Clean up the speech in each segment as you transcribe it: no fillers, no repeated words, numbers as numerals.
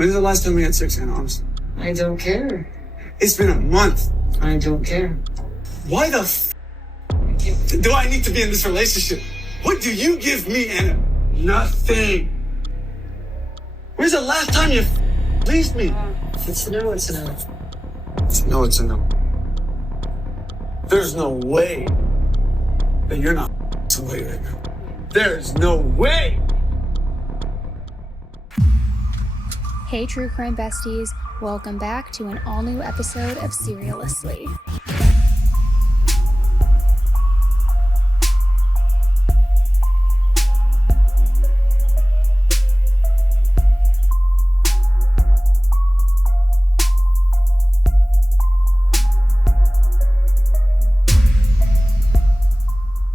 When's the last time we had sex, Anna, honestly? I don't care. It's been a month. I don't care. Why the do I need to be in this relationship? What do you give me, Anna? Nothing. When's the last time you pleased me? If it's a no, it's a no. It's a no, it's a no. There's no way that you're not somebody right now. There's no way! Hey true crime besties, welcome back to an all-new episode of Serialously.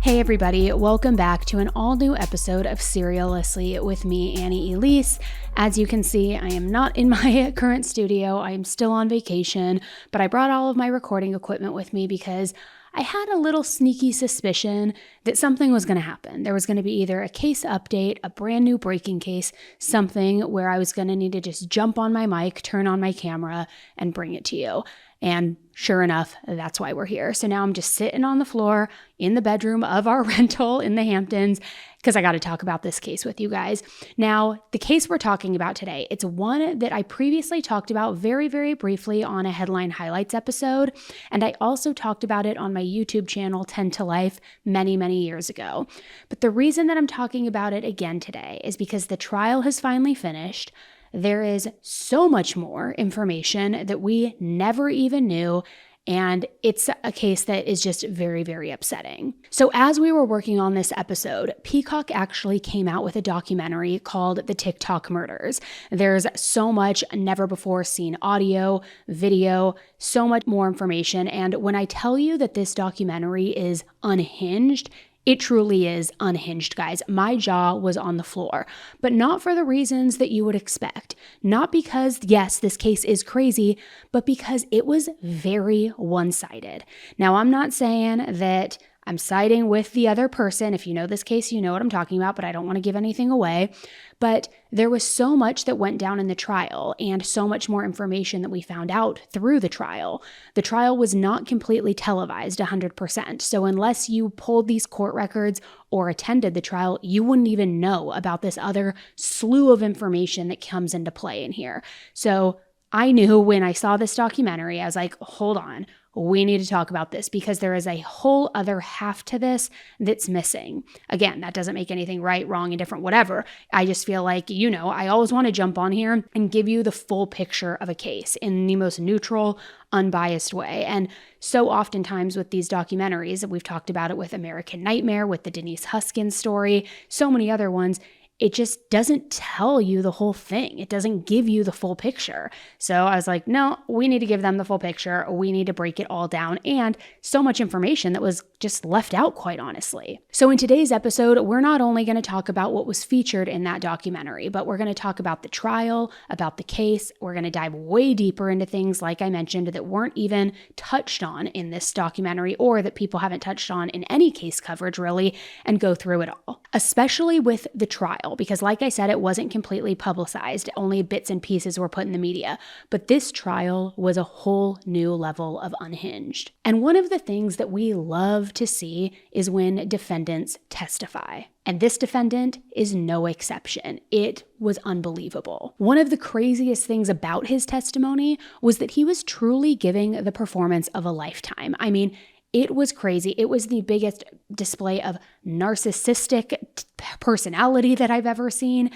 Hey everybody, welcome back to an all-new episode of Serialously with me, Annie Elise. As you can see, I am not in my current studio. I am still on vacation, but I brought all of my recording equipment with me because I had a little sneaky suspicion that something was going to happen. There was going to be either a case update, a brand new breaking case, something where I was going to need to just jump on my mic, turn on my camera, and bring it to you. And sure enough, that's why we're here. So now I'm just sitting on the floor in the bedroom of our rental in the Hamptons because I got to talk about this case with you guys. Now, the case we're talking about today, it's one that I previously talked about very, very briefly on a Headline Highlights episode. And I also talked about it on my YouTube channel, 10 to Life, many, many years ago. But the reason that I'm talking about it again today is because the trial has finally finished. There is so much more information that we never even knew, and it's a case that is just very, very upsetting. So as we were working on this episode, Peacock actually came out with a documentary called The TikTok Murders. There's so much never before seen audio, video, so much more information, and when I tell you that this documentary is unhinged, it truly is unhinged, guys. My jaw was on the floor, but not for the reasons that you would expect. Not because, yes, this case is crazy, but because it was very one-sided. Now, I'm not saying that I'm siding with the other person. If you know this case, you know what I'm talking about, but I don't want to give anything away. But there was so much that went down in the trial and so much more information that we found out through the trial. The trial was not completely televised 100%. So unless you pulled these court records or attended the trial, you wouldn't even know about this other slew of information that comes into play in here. So I knew when I saw this documentary, I was like, hold on. We need to talk about this because there is a whole other half to this that's missing. Again, that doesn't make anything right, wrong, indifferent, whatever. I just feel like, I always want to jump on here and give you the full picture of a case in the most neutral, unbiased way. And so oftentimes with these documentaries, we've talked about it with American Nightmare, with the Denise Huskins story, so many other ones, it just doesn't tell you the whole thing. It doesn't give you the full picture. So I was like, no, we need to give them the full picture. We need to break it all down. And so much information that was just left out, quite honestly. So in today's episode, we're not only going to talk about what was featured in that documentary, but we're going to talk about the trial, about the case. We're going to dive way deeper into things, like I mentioned, that weren't even touched on in this documentary or that people haven't touched on in any case coverage, really, and go through it all, especially with the trial. Because like I said, it wasn't completely publicized. Only bits and pieces were put in the media. But this trial was a whole new level of unhinged. And one of the things that we love to see is when defendants testify. And this defendant is no exception. It was unbelievable. One of the craziest things about his testimony was that he was truly giving the performance of a lifetime. I mean, it was crazy. It was the biggest display of narcissistic personality that I've ever seen,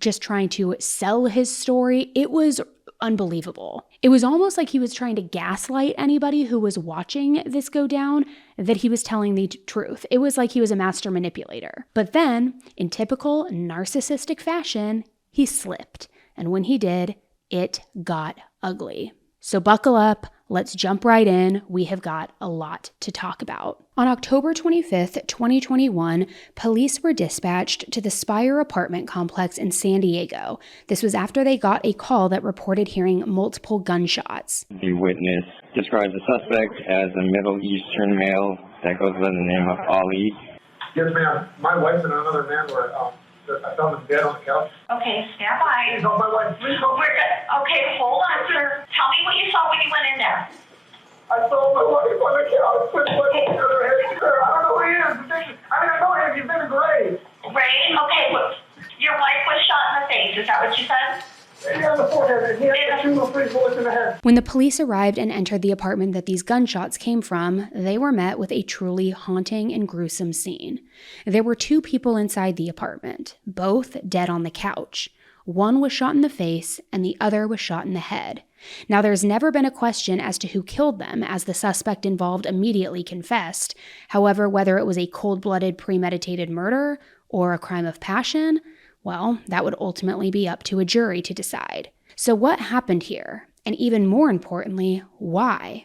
just trying to sell his story. It was unbelievable. It was almost like he was trying to gaslight anybody who was watching this go down that he was telling the truth. It was like he was a master manipulator. But then, in typical narcissistic fashion, he slipped. And when he did, it got ugly. So buckle up. Let's jump right in. We have got a lot to talk about. On October 25th, 2021, police were dispatched to the Spire apartment complex in San Diego. This was after they got a call that reported hearing multiple gunshots. The witness describes the suspect as a Middle Eastern male that goes by the name of Ali. Yes, ma'am. My wife and another man were, I found them dead on the couch. Okay, stand by. Please help my wife. Please help. Maybe on the forehead, and he had 2 or 3 bullets in the head. When the police arrived and entered the apartment that these gunshots came from, they were met with a truly haunting and gruesome scene. There were 2 people inside the apartment, both dead on the couch. One was shot in the face and the other was shot in the head. Now, there's never been a question as to who killed them, as the suspect involved immediately confessed. However, whether it was a cold-blooded premeditated murder or a crime of passion, well, that would ultimately be up to a jury to decide. So what happened here? And even more importantly, why?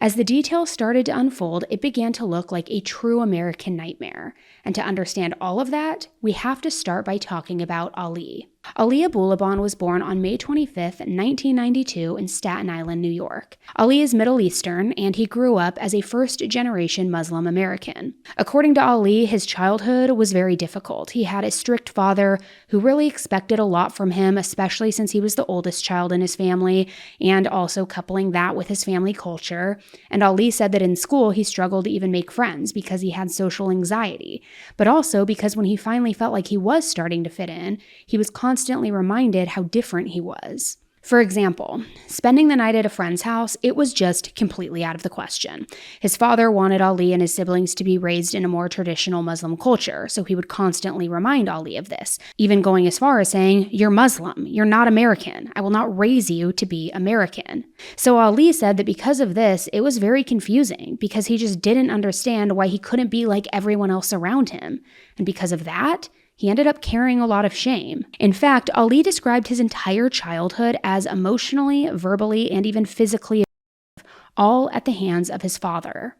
As the details started to unfold, it began to look like a true American nightmare. And to understand all of that, we have to start by talking about Ali. Ali Abulaban was born on May 25th, 1992 in Staten Island, New York. Ali is Middle Eastern, and he grew up as a first-generation Muslim American. According to Ali, his childhood was very difficult. He had a strict father who really expected a lot from him, especially since he was the oldest child in his family, and also coupling that with his family culture. And Ali said that in school, he struggled to even make friends because he had social anxiety, but also because when he finally felt like he was starting to fit in, he was constantly reminded how different he was. For example, spending the night at a friend's house, it was just completely out of the question. His father wanted Ali and his siblings to be raised in a more traditional Muslim culture, so he would constantly remind Ali of this, even going as far as saying, "You're Muslim, you're not American. I will not raise you to be American." So Ali said that because of this, it was very confusing, because he just didn't understand why he couldn't be like everyone else around him. And because of that, he ended up carrying a lot of shame. In fact, Ali described his entire childhood as emotionally, verbally, and even physically abusive, all at the hands of his father.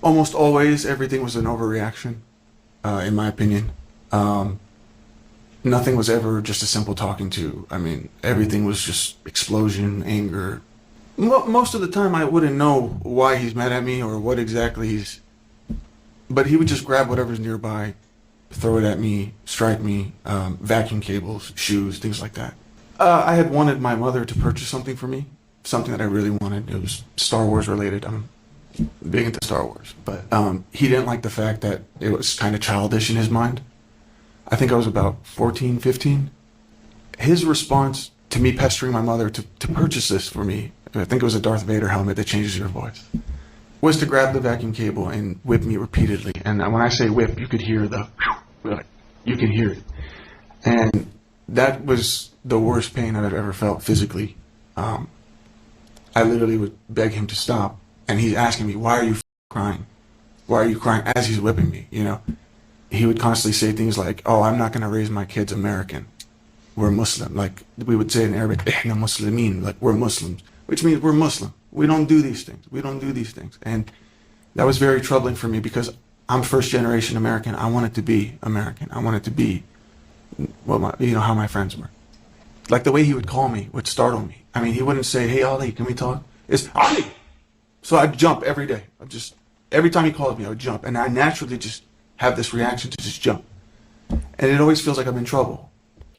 Almost always, everything was an overreaction, in my opinion. Nothing was ever just a simple talking to. I mean, everything was just explosion, anger. Most of the time, I wouldn't know why he's mad at me or what exactly he's... But he would just grab whatever's nearby, throw it at me, strike me, vacuum cables, shoes, things like that. I had wanted my mother to purchase something for me, something that I really wanted. It was Star Wars related. I'm big into Star Wars. But he didn't like the fact that it was kind of childish in his mind. I think I was about 14, 15. His response to me pestering my mother to purchase this for me, I think it was a Darth Vader helmet that changes your voice, was to grab the vacuum cable and whip me repeatedly. And when I say whip, you could hear you can hear it. And that was the worst pain I've ever felt physically. I literally would beg him to stop, and he's asking me, "Why are you crying? Why are you crying?" as he's whipping me, you know. He would constantly say things like, "Oh, I'm not going to raise my kids American. We're Muslim." Like we would say in Arabic, "Ihna Muslimin," like we're Muslims, which means we're Muslim. We don't do these things. We don't do these things. And that was very troubling for me because I'm first generation American. I wanted to be American. I wanted to be, well, how my friends were. Like the way he would call me would startle me. I mean, he wouldn't say, "Hey, Ali, can we talk?" It's Ali. So I'd jump every day. Every time he called me, I would jump. And I naturally just have this reaction to just jump. And it always feels like I'm in trouble.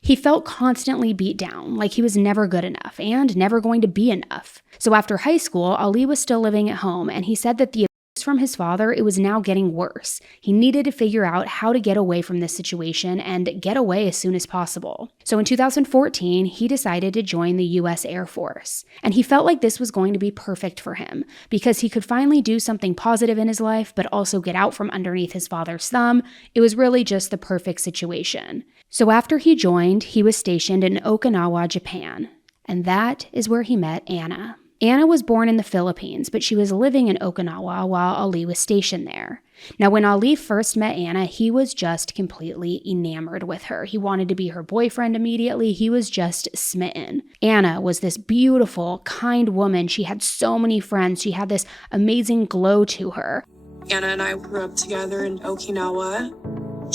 He felt constantly beat down, like he was never good enough and never going to be enough. So after high school, Ali was still living at home, and he said that the abuse from his father, it was now getting worse. He needed to figure out how to get away from this situation and get away as soon as possible. So in 2014, he decided to join the U.S. Air Force. And he felt like this was going to be perfect for him because he could finally do something positive in his life, but also get out from underneath his father's thumb. It was really just the perfect situation. So after he joined, he was stationed in Okinawa, Japan. And that is where he met Anna. Anna was born in the Philippines, but she was living in Okinawa while Ali was stationed there. Now, when Ali first met Anna, he was just completely enamored with her. He wanted to be her boyfriend immediately. He was just smitten. Anna was this beautiful, kind woman. She had so many friends. She had this amazing glow to her. Anna and I grew up together in Okinawa.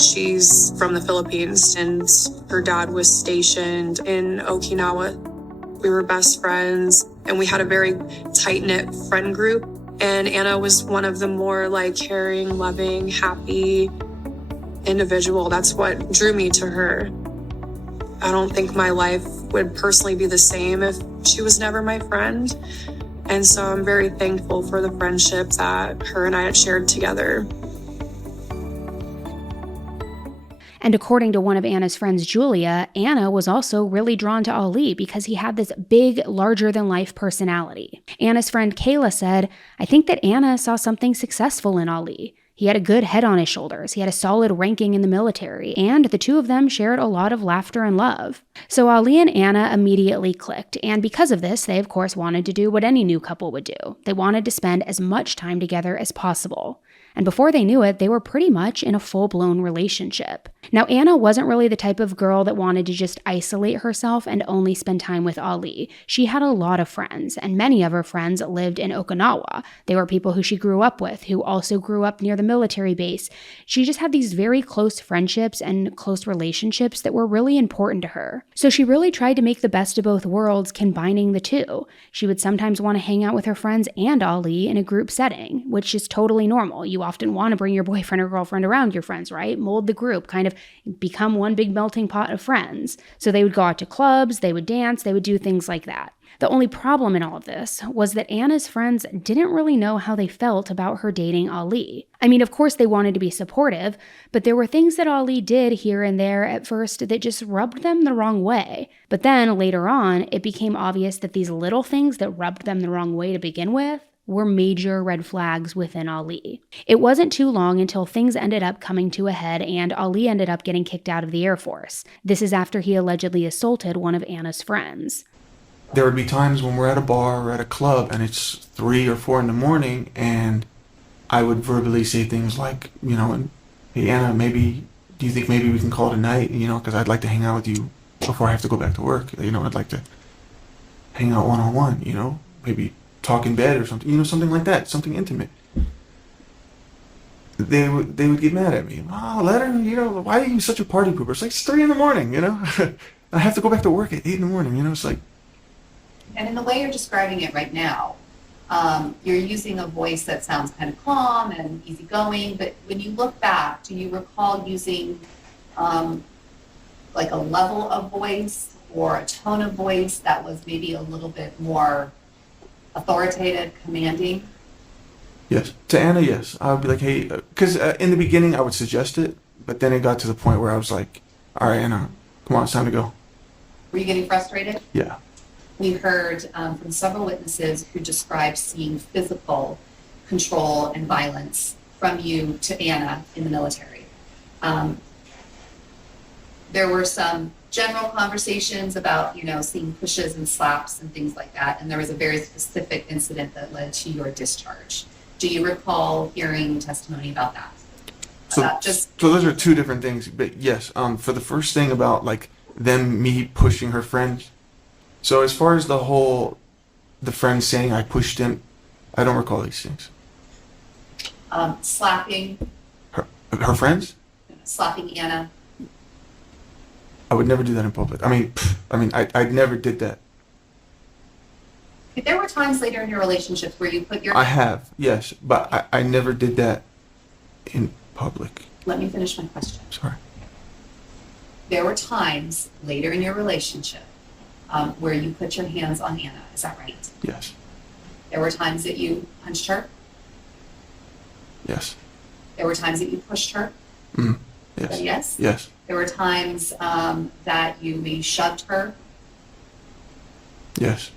She's from the Philippines, and her dad was stationed in Okinawa. We were best friends, and we had a very tight-knit friend group. And Anna was one of the more caring, loving, happy individual. That's what drew me to her. I don't think my life would personally be the same if she was never my friend. And so I'm very thankful for the friendship that her and I had shared together. And according to one of Anna's friends, Julia, Anna was also really drawn to Ali because he had this big, larger-than-life personality. Anna's friend Kayla said, "I think that Anna saw something successful in Ali. He had a good head on his shoulders, he had a solid ranking in the military, and the two of them shared a lot of laughter and love." So Ali and Anna immediately clicked, and because of this, they of course wanted to do what any new couple would do. They wanted to spend as much time together as possible. And before they knew it, they were pretty much in a full-blown relationship. Now, Anna wasn't really the type of girl that wanted to just isolate herself and only spend time with Ali. She had a lot of friends, and many of her friends lived in Okinawa. They were people who she grew up with, who also grew up near the military base. She just had these very close friendships and close relationships that were really important to her. So she really tried to make the best of both worlds, combining the two. She would sometimes want to hang out with her friends and Ali in a group setting, which is totally normal. You often want to bring your boyfriend or girlfriend around your friends, right? Mold the group, kind of become one big melting pot of friends. So they would go out to clubs, they would dance, they would do things like that. The only problem in all of this was that Anna's friends didn't really know how they felt about her dating Ali. I mean, of course they wanted to be supportive, but there were things that Ali did here and there at first that just rubbed them the wrong way. But then later on, it became obvious that these little things that rubbed them the wrong way to begin with were major red flags within Ali. It wasn't too long until things ended up coming to a head and Ali ended up getting kicked out of the Air Force. This is after he allegedly assaulted one of Anna's friends. There would be times when we're at a bar or at a club and it's 3 or 4 in the morning and I would verbally say things like, "Hey Anna, do you think maybe we can call it a night, because I'd like to hang out with you before I have to go back to work. I'd like to hang out one-on-one, maybe talk in bed or something, something like that, something intimate." They would get mad at me. "Oh, let her, why are you such a party pooper? It's like it's 3 in the morning, I have to go back to work at 8 in the morning, it's like." And in the way you're describing it right now, you're using a voice that sounds kind of calm and easygoing, but when you look back, do you recall using like a level of voice or a tone of voice that was maybe a little bit more authoritative, commanding? Yes. To Anna, yes. I would be like, "Hey," because in the beginning I would suggest it, but then it got to the point where I was like, "All right, Anna, come on, it's time to go." Were you getting frustrated? Yeah. We heard from several witnesses who described seeing physical control and violence from you to Anna in the military. There were some general conversations about, seeing pushes and slaps and things like that, and there was a very specific incident that led to your discharge. Do you recall hearing testimony about that? So those are two different things, but yes, for the first thing about me pushing her friends. So as far as the friend saying I pushed him, I don't recall these things. Slapping. Her friends? Slapping Anna. I would never do that in public. I never did that. There were times later in your relationships where you put your... I have, yes, but I never did that in public. Let me finish my question. Sorry. There were times later in your relationship where you put your hands on Anna, is that right? Yes. There were times that you punched her? Yes. There were times that you pushed her? Yes. Yes? Yes. There were times that you maybe shoved her? Yes.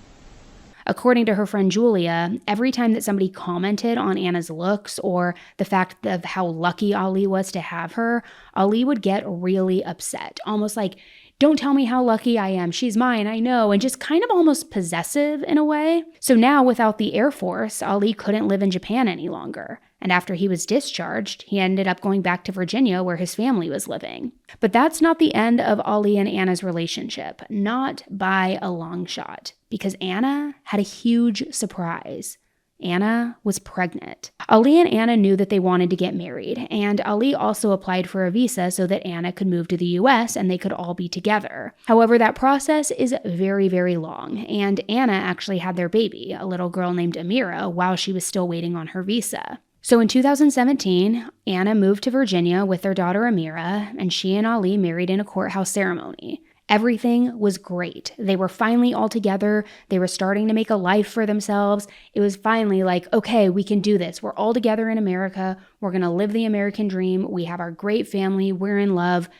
According to her friend Julia, every time that somebody commented on Anna's looks or the fact of how lucky Ali was to have her, Ali would get really upset, almost like, "Don't tell me how lucky I am. She's mine, I know," and just kind of almost possessive in a way. So now, without the Air Force, Ali couldn't live in Japan any longer. And after he was discharged, he ended up going back to Virginia where his family was living. But that's not the end of Ali and Anna's relationship, not by a long shot, because Anna had a huge surprise. Anna was pregnant. Ali and Anna knew that they wanted to get married, and Ali also applied for a visa so that Anna could move to the US and they could all be together. However, that process is very, very long, and Anna actually had their baby, a little girl named Amira, while she was still waiting on her visa. So in 2017, Anna moved to Virginia with their daughter Amira, and she and Ali married in a courthouse ceremony. Everything was great. They were finally all together. They were starting to make a life for themselves. It was finally like, okay, we can do this. We're all together in America. We're going to live the American dream. We have our great family. We're in love.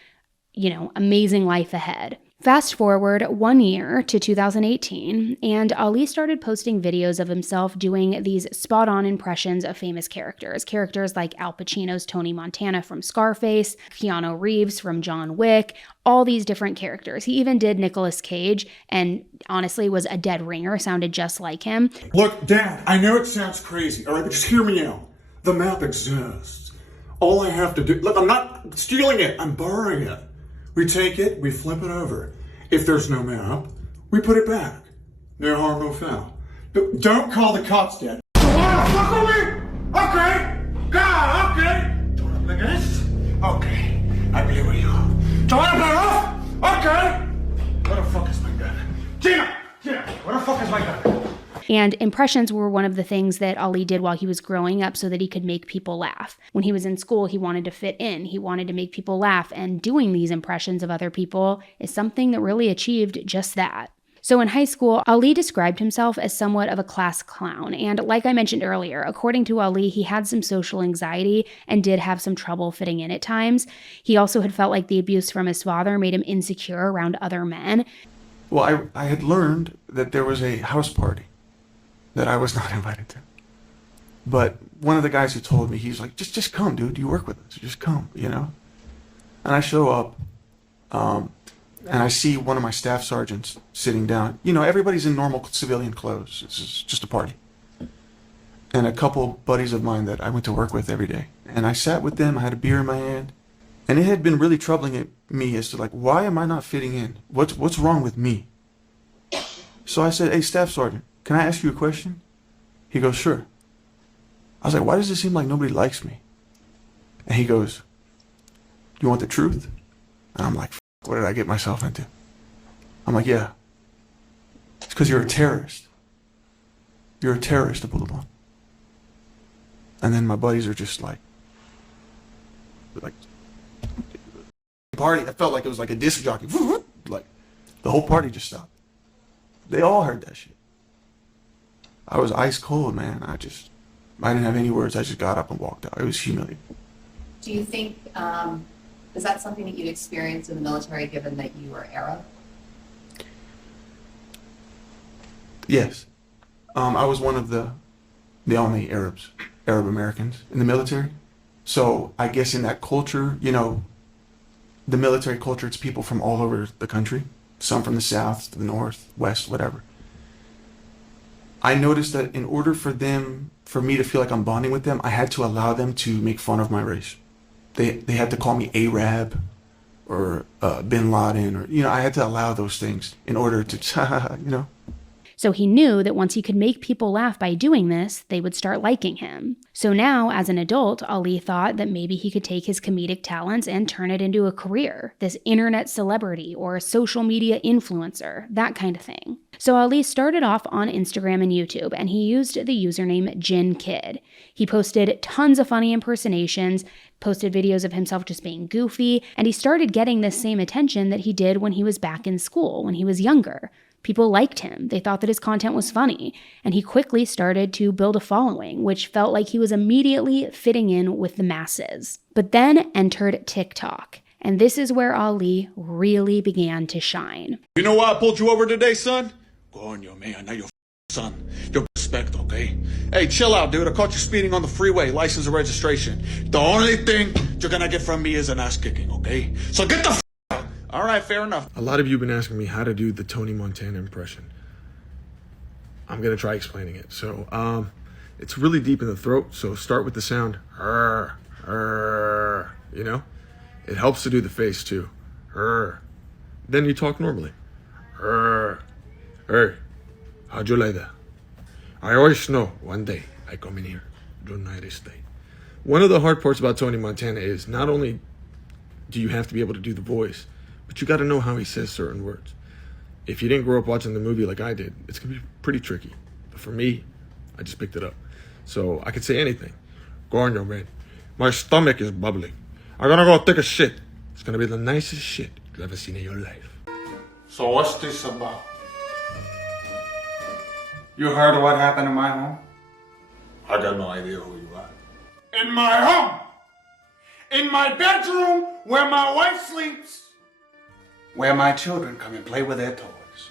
amazing life ahead. Fast forward 1 year to 2018, and Ali started posting videos of himself doing these spot-on impressions of famous characters like Al Pacino's Tony Montana from Scarface, Keanu Reeves from John Wick, all these different characters. He even did Nicolas Cage, and honestly was a dead ringer, sounded just like him. Look, Dad, I know it sounds crazy, all right, but just hear me out. The map exists. All I have to do, look, I'm not stealing it, I'm borrowing it. We take it, we flip it over. If there's no map, we put it back. No harm, no foul. Don't call the cops, Dad. You wanna fuck with me? Okay. God, okay. Do you wanna play this? Okay. I believe with you. Do you wanna play off? Okay. Where the fuck is my gun? Gina, where the fuck is my gun? And impressions were one of the things that Ali did while he was growing up so that he could make people laugh. When he was in school, he wanted to fit in. He wanted to make people laugh, and doing these impressions of other people is something that really achieved just that. So in high school, Ali described himself as somewhat of a class clown. And like I mentioned earlier, according to Ali, he had some social anxiety and did have some trouble fitting in at times. He also had felt like the abuse from his father made him insecure around other men. Well, I had learned that there was a house party that I was not invited to. But one of the guys who told me, he's like, just come, dude, you work with us, just come, And I show up, and I see one of my staff sergeants sitting down. Everybody's in normal civilian clothes. This is just a party. And a couple buddies of mine that I went to work with every day. And I sat with them, I had a beer in my hand, and it had been really troubling me as to why am I not fitting in? What's wrong with me? So I said, hey, staff sergeant, can I ask you a question? He goes, sure. I was like, why does it seem like nobody likes me? And he goes, you want the truth? And I'm like, what did I get myself into? I'm like, yeah. It's because you're a terrorist. You're a terrorist, Abulaban. And then my buddies are just like, party. I felt like it was like a disc jockey. Like, the whole party just stopped. They all heard that shit. I was ice cold, man. I didn't have any words. I just got up and walked out. It was humiliating. Do you think, is that something that you'd experienced in the military given that you were Arab? Yes. I was one of the only Arab Americans in the military. So I guess in that culture, the military culture, it's people from all over the country. Some from the south, to the north, west, whatever. I noticed that in order for me to feel like I'm bonding with them, I had to allow them to make fun of my race. They had to call me Arab or Bin Laden, or, I had to allow those things in order to, So he knew that once he could make people laugh by doing this, they would start liking him. So now, as an adult, Ali thought that maybe he could take his comedic talents and turn it into a career, this internet celebrity or social media influencer, that kind of thing. So Ali started off on Instagram and YouTube, and he used the username Jinnkid. He posted tons of funny impersonations, posted videos of himself just being goofy, and he started getting this same attention that he did when he was back in school, when he was younger. People liked him. They thought that his content was funny, and he quickly started to build a following, which felt like he was immediately fitting in with the masses. But then entered TikTok, and this is where Ali really began to shine. You know why I pulled you over today, son? Coño, man, now you're son. Your respect, okay? Hey, chill out, dude. I caught you speeding on the freeway, license and registration. The only thing you're gonna get from me is an ass kicking, okay? So get the out. All right, fair enough. A lot of you have been asking me how to do the Tony Montana impression. I'm gonna try explaining it. So, it's really deep in the throat, so start with the sound. It helps to do the face too. Then you talk normally. Hey, how'd you like that? I always know one day I come in here, the United States. One of the hard parts about Tony Montana is not only do you have to be able to do the voice, but you got to know how he says certain words. If you didn't grow up watching the movie like I did, it's going to be pretty tricky. But for me, I just picked it up. So I could say anything. Coño, man, my stomach is bubbling. I'm going to go take a shit. It's going to be the nicest shit you've ever seen in your life. So what's this about? You heard of what happened in my home? I got no idea who you are. In my home! In my bedroom where my wife sleeps, where my children come and play with their toys.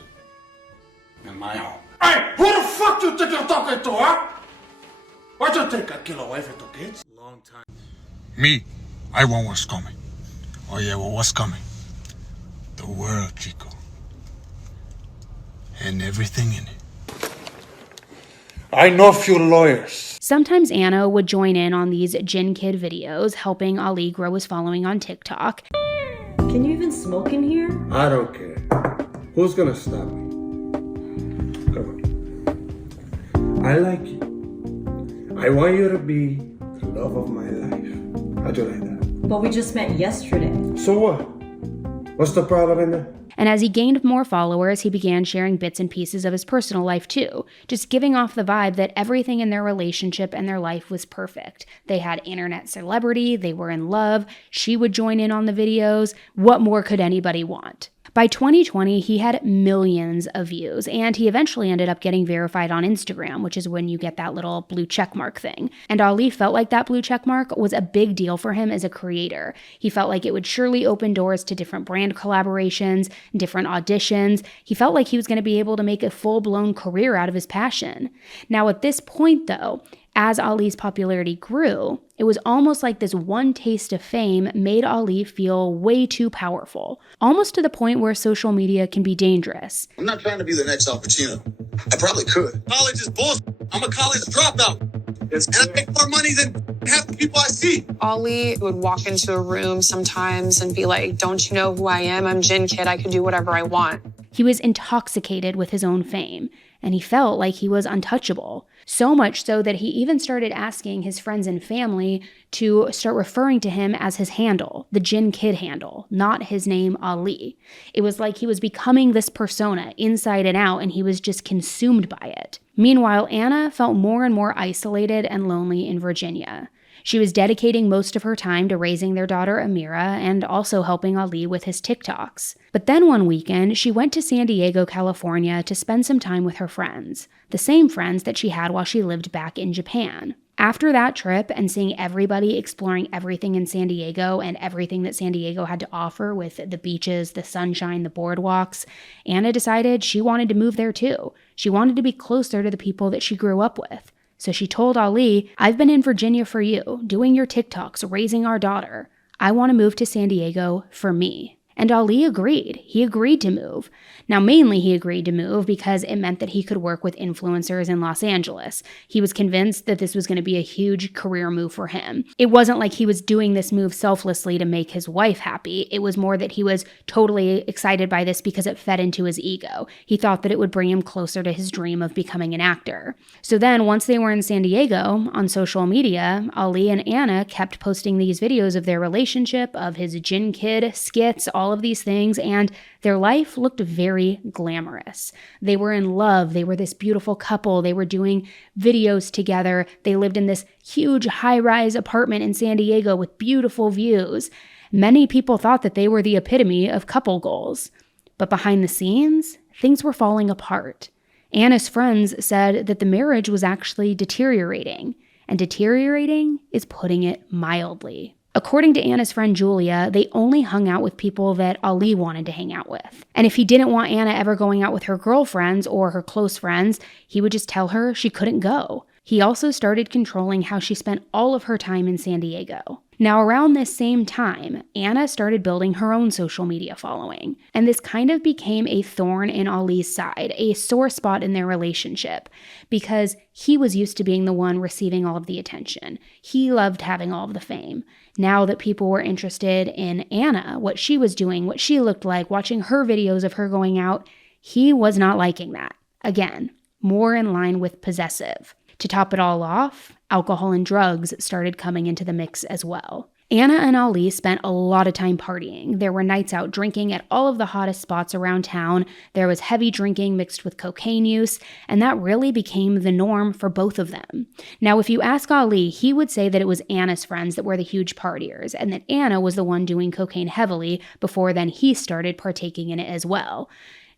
In my home. Hey, who the fuck you think you're talking to, huh? Why'd you take a killer wife and two kids? Long time. Me, I want what's coming. Oh yeah, well, what's coming? The world, Chico. And everything in it. I know a few lawyers. Sometimes Anna would join in on these Jinnkid videos, helping Ali grow his following on TikTok. Can you even smoke in here? I don't care. Who's gonna stop me? Come on. I like you. I want you to be the love of my life. How'd you like that? But we just met yesterday. So what? What's the problem in that? And as he gained more followers, he began sharing bits and pieces of his personal life too, just giving off the vibe that everything in their relationship and their life was perfect. They had internet celebrity, they were in love, she would join in on the videos. What more could anybody want? By 2020, he had millions of views, and he eventually ended up getting verified on Instagram, which is when you get that little blue checkmark thing. And Ali felt like that blue checkmark was a big deal for him as a creator. He felt like it would surely open doors to different brand collaborations, different auditions. He felt like he was going to be able to make a full-blown career out of his passion. Now, at this point, though, as Ali's popularity grew, it was almost like this one taste of fame made Ali feel way too powerful, almost to the point where social media can be dangerous. I'm not trying to be the next Al Pacino. I probably could. College is bullshit. I'm a college dropout. And I make more money than half the people I see. Ali would walk into a room sometimes and be like, don't you know who I am? I'm Jinnkid. I can do whatever I want. He was intoxicated with his own fame, and he felt like he was untouchable. So much so that he even started asking his friends and family to start referring to him as his handle, the Jinnkid handle, not his name Ali. It was like he was becoming this persona inside and out, and he was just consumed by it. Meanwhile, Anna felt more and more isolated and lonely in Virginia. She was dedicating most of her time to raising their daughter Amira and also helping Ali with his TikToks. But then one weekend, she went to San Diego, California to spend some time with her friends, the same friends that she had while she lived back in Japan. After that trip and seeing everybody exploring everything in San Diego and everything that San Diego had to offer with the beaches, the sunshine, the boardwalks, Anna decided she wanted to move there too. She wanted to be closer to the people that she grew up with. So she told Ali, I've been in Virginia for you, doing your TikToks, raising our daughter. I want to move to San Diego for me. And Ali agreed. He agreed to move. Now, mainly he agreed to move because it meant that he could work with influencers in Los Angeles. He was convinced that this was going to be a huge career move for him. It wasn't like he was doing this move selflessly to make his wife happy. It was more that he was totally excited by this because it fed into his ego. He thought that it would bring him closer to his dream of becoming an actor. So then, once they were in San Diego, on social media, Ali and Anna kept posting these videos of their relationship, of his Jinnkid skits, all of these things, and their life looked very glamorous. They were in love. They were this beautiful couple. They were doing videos together. They lived in this huge high-rise apartment in San Diego with beautiful views. Many people thought that they were the epitome of couple goals. But behind the scenes, things were falling apart. Anna's friends said that the marriage was actually deteriorating, and deteriorating is putting it mildly. According to Anna's friend Julia, they only hung out with people that Ali wanted to hang out with. And if he didn't want Anna ever going out with her girlfriends or her close friends, he would just tell her she couldn't go. He also started controlling how she spent all of her time in San Diego. Now, around this same time, Anna started building her own social media following. And this kind of became a thorn in Ali's side, a sore spot in their relationship, because he was used to being the one receiving all of the attention. He loved having all of the fame. Now that people were interested in Anna, what she was doing, what she looked like, watching her videos of her going out, he was not liking that. Again, more in line with possessive. To top it all off, alcohol and drugs started coming into the mix as well. Anna and Ali spent a lot of time partying. There were nights out drinking at all of the hottest spots around town. There was heavy drinking mixed with cocaine use, and that really became the norm for both of them. Now, if you ask Ali, he would say that it was Anna's friends that were the huge partiers, and that Anna was the one doing cocaine heavily before then he started partaking in it as well.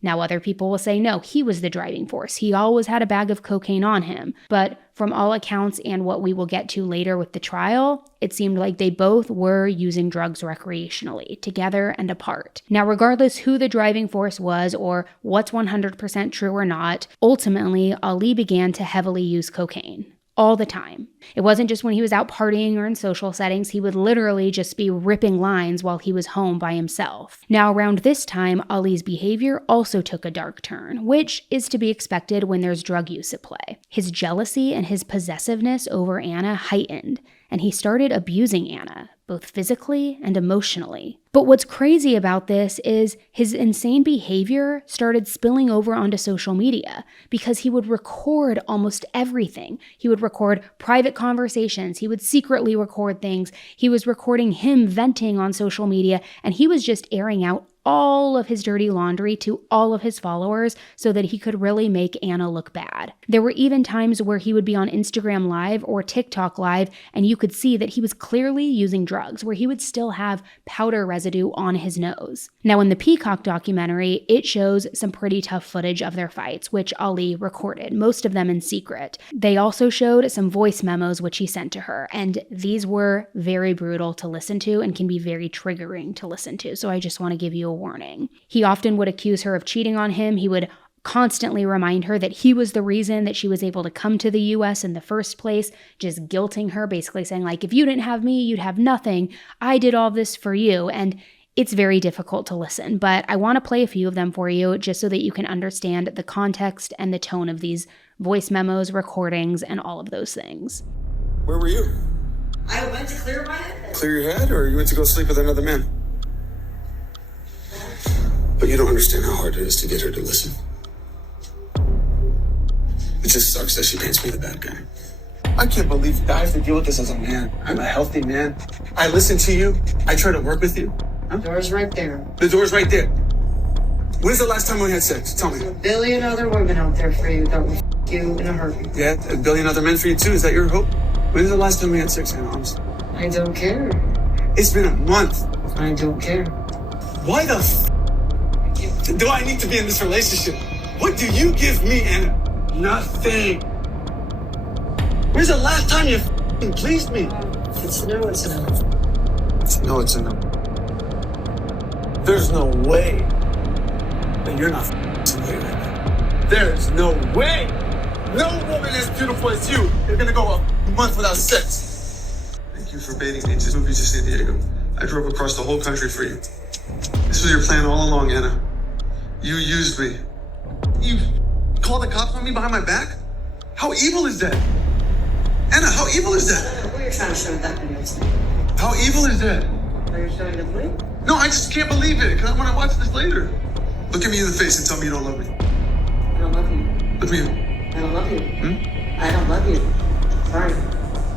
Now, other people will say, no, he was the driving force. He always had a bag of cocaine on him. But from all accounts and what we will get to later with the trial, it seemed like they both were using drugs recreationally, together and apart. Now, regardless who the driving force was or what's 100% true or not, ultimately, Ali began to heavily use cocaine. All the time. It wasn't just when he was out partying or in social settings. He would literally just be ripping lines while he was home by himself. Now, around this time, Ali's behavior also took a dark turn, which is to be expected when there's drug use at play. His jealousy and his possessiveness over Anna heightened, and he started abusing Anna, both physically and emotionally. But what's crazy about this is his insane behavior started spilling over onto social media because he would record almost everything. He would record private conversations. He would secretly record things. He was recording him venting on social media, and he was just airing out all of his dirty laundry to all of his followers so that he could really make Anna look bad. There were even times where he would be on Instagram Live or TikTok Live, and you could see that he was clearly using drugs, where he would still have powder residue on his nose. Now, in the Peacock documentary, it shows some pretty tough footage of their fights, which Ali recorded, most of them in secret. They also showed some voice memos which he sent to her, and these were very brutal to listen to and can be very triggering to listen to, so I just want to give you a warning. He often would accuse her of cheating on him. He would constantly remind her that he was the reason that she was able to come to the US in the first place, just guilting her, basically saying, like, if you didn't have me, you'd have nothing. I did all this for you. And it's very difficult to listen, but I want to play a few of them for you just so that you can understand the context and the tone of these voice memos, recordings, and all of those things. Where were you? I went to clear my head. Clear your head, or you went to go sleep with another man? But you don't understand how hard it is to get her to listen. It just sucks that she paints me the bad guy. I can't believe that I have to deal with this as a man. I'm a healthy man. I listen to you. I try to work with you. Huh? The door's right there. The door's right there. When's the last time we had sex? Tell me. There's a billion other women out there for you that will f*** you in a heartbeat. Yeah, a billion other men for you too. Is that your hope? When's the last time we had sex, Anna? Honestly? I don't care. It's been a month. I don't care. Why the do I need to be in this relationship? What do you give me, Anna? Nothing. When's the last time you pleased me? It's a no, it's a no. No, it's a no. There's no way that you're not somebody right now. There's no way. No woman as beautiful as you is gonna go a month without sex. Thank you for baiting me to move you to San Diego. I drove across the whole country for you. This was your plan all along, Anna. You used me. You called the cops on me behind my back? How evil is that? Anna, how evil is that? What are you trying to show that video to me? How evil is that? Are you showing the video? No, I just can't believe it. Because I want to watch this later. Look at me in the face and tell me you don't love me. I don't love you. Look at me. I don't love you. I don't love you. Sorry.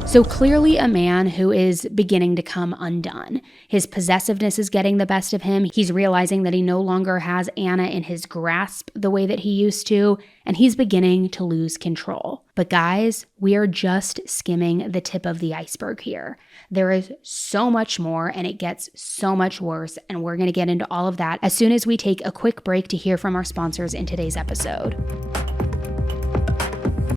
So clearly a man who is beginning to come undone. His possessiveness is getting the best of him. He's realizing that he no longer has Anna in his grasp the way that he used to, and he's beginning to lose control. But guys, we are just skimming the tip of the iceberg here. There is so much more, and it gets so much worse, and we're going to get into all of that as soon as we take a quick break to hear from our sponsors in today's episode.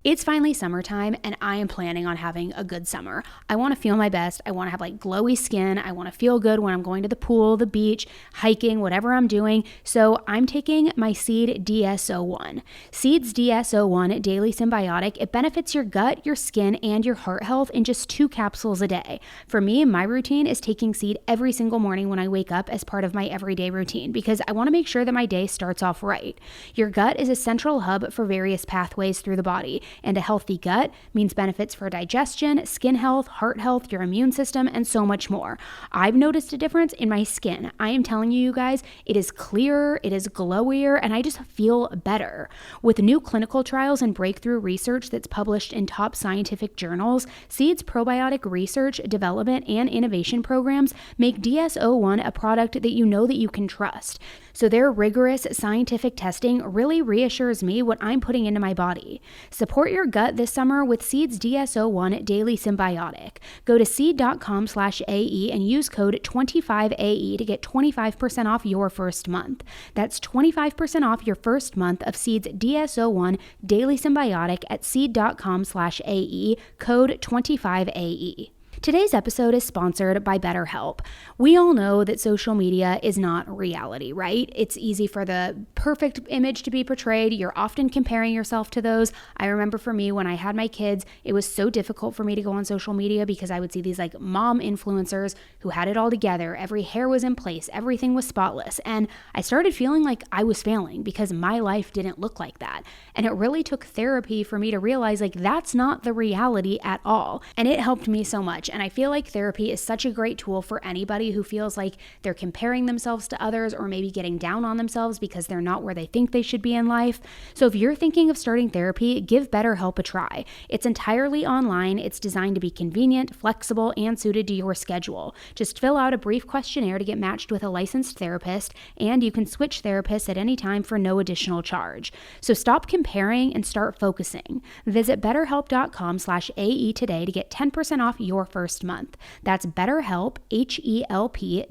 It's finally summertime, and I am planning on having a good summer. I want to feel my best. I want to have like glowy skin. I want to feel good when I'm going to the pool, the beach, hiking, whatever I'm doing. So I'm taking my Seed DS-01. Seed's DS-01 Daily Symbiotic, it benefits your gut, your skin, and your heart health in just 2 capsules a day. For me, my routine is taking Seed every single morning when I wake up as part of my everyday routine because I want to make sure that my day starts off right. Your gut is a central hub for various pathways through the body. And a healthy gut means benefits for digestion, skin health, heart health, your immune system, and so much more. I've noticed a difference in my skin. I am telling you guys, it is clearer, it is glowier, and I just feel better. With new clinical trials and breakthrough research that's published in top scientific journals, Seed's probiotic research, development, and innovation programs make DS-01 a product that you know that you can trust. So their rigorous scientific testing really reassures me what I'm putting into my body. Support your gut this summer with Seed's DS-01 Daily Symbiotic. Go to seed.com/AE and use code 25AE to get 25% off your first month. That's 25% off your first month of Seed's DS-01 Daily Symbiotic at seed.com/AE, code 25AE. Today's episode is sponsored by BetterHelp. We all know that social media is not reality, right? It's easy for the perfect image to be portrayed. You're often comparing yourself to those. I remember for me, when I had my kids, it was so difficult for me to go on social media because I would see these like mom influencers who had it all together. Every hair was in place. Everything was spotless. And I started feeling like I was failing because my life didn't look like that. And it really took therapy for me to realize like that's not the reality at all. And it helped me so much. And I feel like therapy is such a great tool for anybody who feels like they're comparing themselves to others or maybe getting down on themselves because they're not where they think they should be in life. So if you're thinking of starting therapy, give BetterHelp a try. It's entirely online. It's designed to be convenient, flexible, and suited to your schedule. Just fill out a brief questionnaire to get matched with a licensed therapist, and you can switch therapists at any time for no additional charge. So stop comparing and start focusing. Visit betterhelp.com/AE today to get 10% off your first month. That's BetterHelp, HELP.com/AE.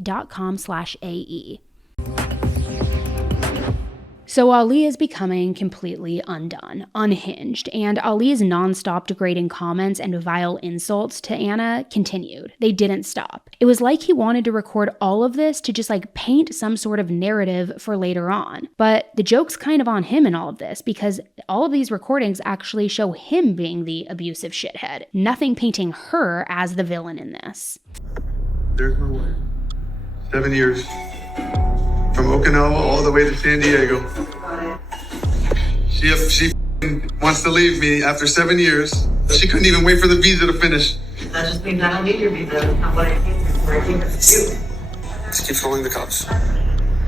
So Ali is becoming completely undone, unhinged, and Ali's nonstop degrading comments and vile insults to Anna continued. They didn't stop. It was like he wanted to record all of this to just like paint some sort of narrative for later on. But the joke's kind of on him in all of this because all of these recordings actually show him being the abusive shithead, nothing painting her as the villain in this. There's no way. 7 years. From Okinawa all the way to San Diego. She wants to leave me after 7 years. She couldn't even wait for the visa to finish. That just means I don't need your visa. That's not what I came here for. I came here for you. Just keep following the cops.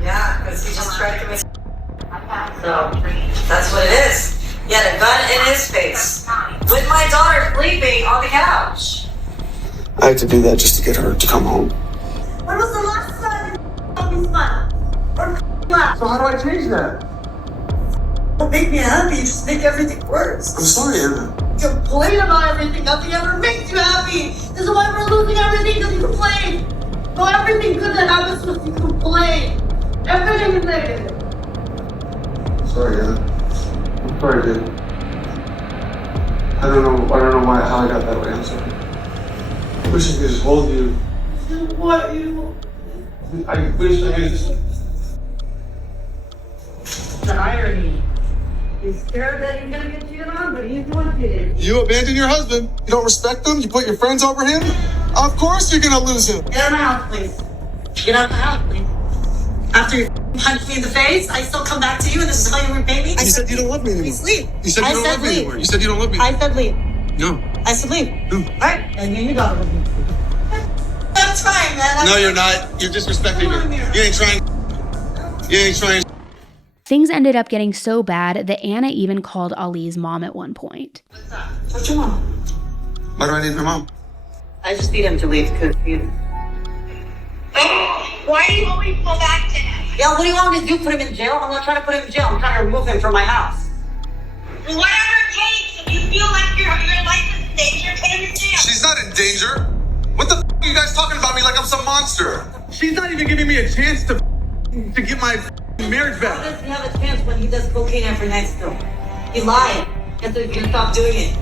Yeah, because he just tried to make. So, that's what it is. He had a gun in his face. With my daughter sleeping on the couch. I had to do that just to get her to come home. When was the last time you me smile? So how do I change that? Don't make me happy, just make everything worse. I'm sorry, Anna. You complain about everything, nothing ever makes you happy. This is why we're losing everything, because you complain. So everything good that happens to us, you complain. Everything is negative. I'm sorry, Anna. I'm sorry, dude. I don't know how I got that way. I'm sorry. I wish I could just hold you. What you? I wish I could just... The irony. He's scared that you're gonna get cheated on, but he's the one cheated. You abandon your husband. You don't respect him. You put your friends over him. Of course you're gonna lose him. Get out of my house, please. Get out of my house, please. After you punched me in the face, I still come back to you and this is how you repay me? You said you don't love me anymore. Please leave. You said you don't love me anymore. You said you don't love me. I said leave. No. I said leave. No. Alright, and you got it. That's fine, man. No, you're not. You're disrespecting me. You ain't trying. You ain't trying. Things ended up getting so bad that Anna even called Ali's mom at one point. What's your mom? Why do I need my mom? I just need him to leave because he... Why do you always go back to him? Yeah, what do you want me to do? Put him in jail? I'm not trying to put him in jail. I'm trying to remove him from my house. Whatever it takes. If you feel like your life is in danger, put him in jail. She's not in danger. What the are you guys talking about me like I'm some monster? She's not even giving me a chance to get my marriage back. How does he have a chance when he does cocaine every night still? He lied. And so he's gonna stop doing it.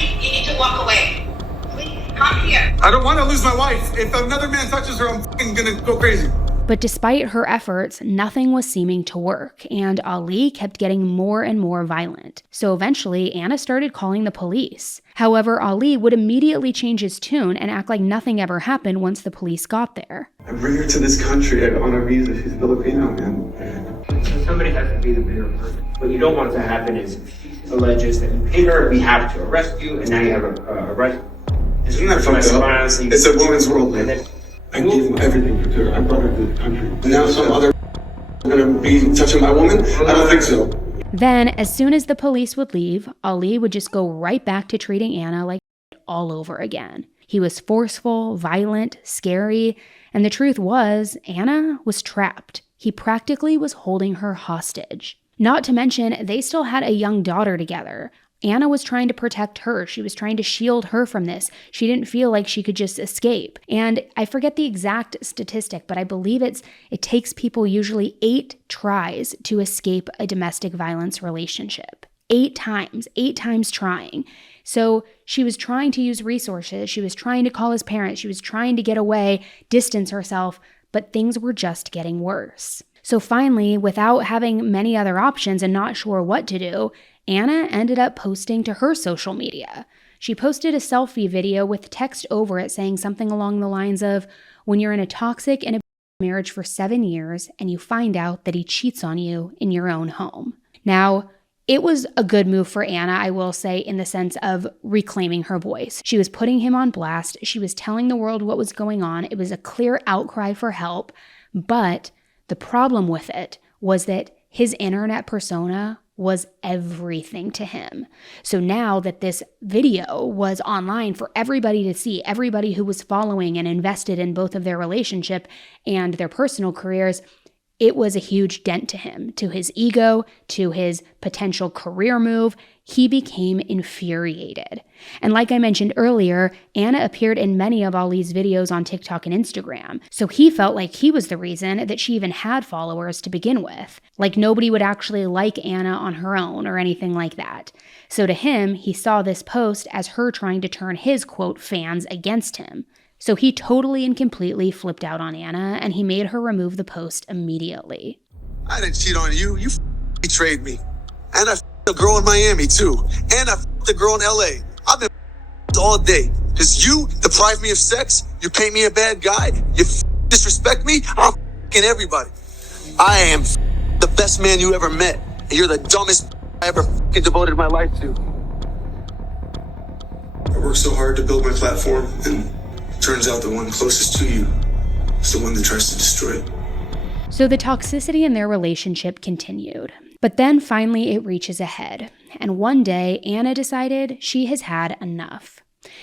You need to walk away. Please, come here. I don't want to lose my wife. If another man touches her, I'm gonna go crazy. But despite her efforts, nothing was seeming to work, and Ali kept getting more and more violent. So eventually, Anna started calling the police. However, Ali would immediately change his tune and act like nothing ever happened once the police got there. I bring her to this country on a visa. She's Filipino, man. So somebody has to be the bigger person. What you don't want to happen is she alleges that you hit her, we have to arrest you, and now you have a arrest. Isn't that fucked up? It's a woman's world, man. I gave everything to her. I brought her to the country. Now some other gonna be touching my woman? I don't think so. Then, as soon as the police would leave, Ali would just go right back to treating Anna like all over again. He was forceful, violent, scary, and the truth was, Anna was trapped. He practically was holding her hostage. Not to mention, they still had a young daughter together. Anna was trying to protect her. She was trying to shield her from this. She didn't feel like she could just escape. And I forget the exact statistic, but I believe it takes people usually 8 tries to escape a domestic violence relationship. 8 times trying. So she was trying to use resources. She was trying to call his parents. She was trying to get away, distance herself, but things were just getting worse. So finally, without having many other options and not sure what to do, Anna ended up posting to her social media. She posted a selfie video with text over it saying something along the lines of, when you're in a toxic and a marriage for 7 years and you find out that he cheats on you in your own home. Now, it was a good move for Anna, I will say, in the sense of reclaiming her voice. She was putting him on blast. She was telling the world what was going on. It was a clear outcry for help. But the problem with it was that his internet persona was everything to him. So now that this video was online for everybody to see, everybody who was following and invested in both of their relationship and their personal careers, it was a huge dent to him, to his ego, to his potential career move. He became infuriated. And like I mentioned earlier, Anna appeared in many of Ali's videos on TikTok and Instagram. So he felt like he was the reason that she even had followers to begin with. Like nobody would actually like Anna on her own or anything like that. So to him, he saw this post as her trying to turn his, quote, fans against him. So he totally and completely flipped out on Anna, and he made her remove the post immediately. I didn't cheat on you. You betrayed me. And I f***ed a girl in Miami, too. And I f***ed a girl in LA. I've been f***ed all day. Because you deprive me of sex, you paint me a bad guy, you disrespect me, I'm f***ing everybody. I am the best man you ever met. And you're the dumbest I ever f***ing devoted my life to. I worked so hard to build my platform, and turns out the one closest to you is the one that tries to destroy it. So the toxicity in their relationship continued. But then finally it reaches a head. And one day, Anna decided she has had enough.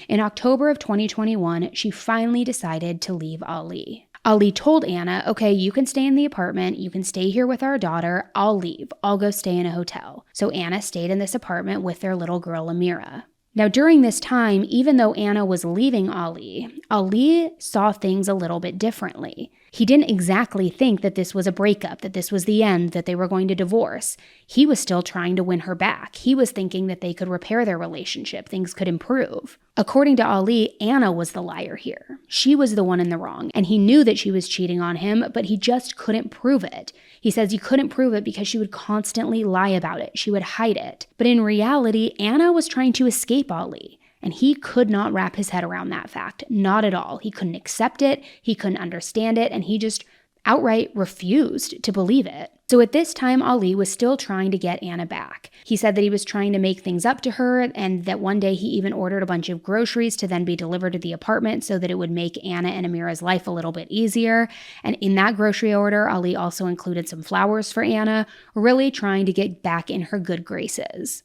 In October of 2021, she finally decided to leave Ali. Ali told Anna, okay, you can stay in the apartment. You can stay here with our daughter. I'll leave. I'll go stay in a hotel. So Anna stayed in this apartment with their little girl, Amira. Now, during this time, even though Anna was leaving Ali saw things a little bit differently. He didn't exactly think that this was a breakup, that this was the end, that they were going to divorce. He was still trying to win her back. He was thinking that they could repair their relationship, things could improve. According to Ali, Anna was the liar here. She was the one in the wrong, and he knew that she was cheating on him, but he just couldn't prove it. He says he couldn't prove it because she would constantly lie about it. She would hide it. But in reality, Anna was trying to escape Ali. And he could not wrap his head around that fact. Not at all. He couldn't accept it. He couldn't understand it. And he just outright refused to believe it. So at this time, Ali was still trying to get Anna back. He said that he was trying to make things up to her and that one day he even ordered a bunch of groceries to then be delivered to the apartment so that it would make Anna and Amira's life a little bit easier. And in that grocery order, Ali also included some flowers for Anna, really trying to get back in her good graces.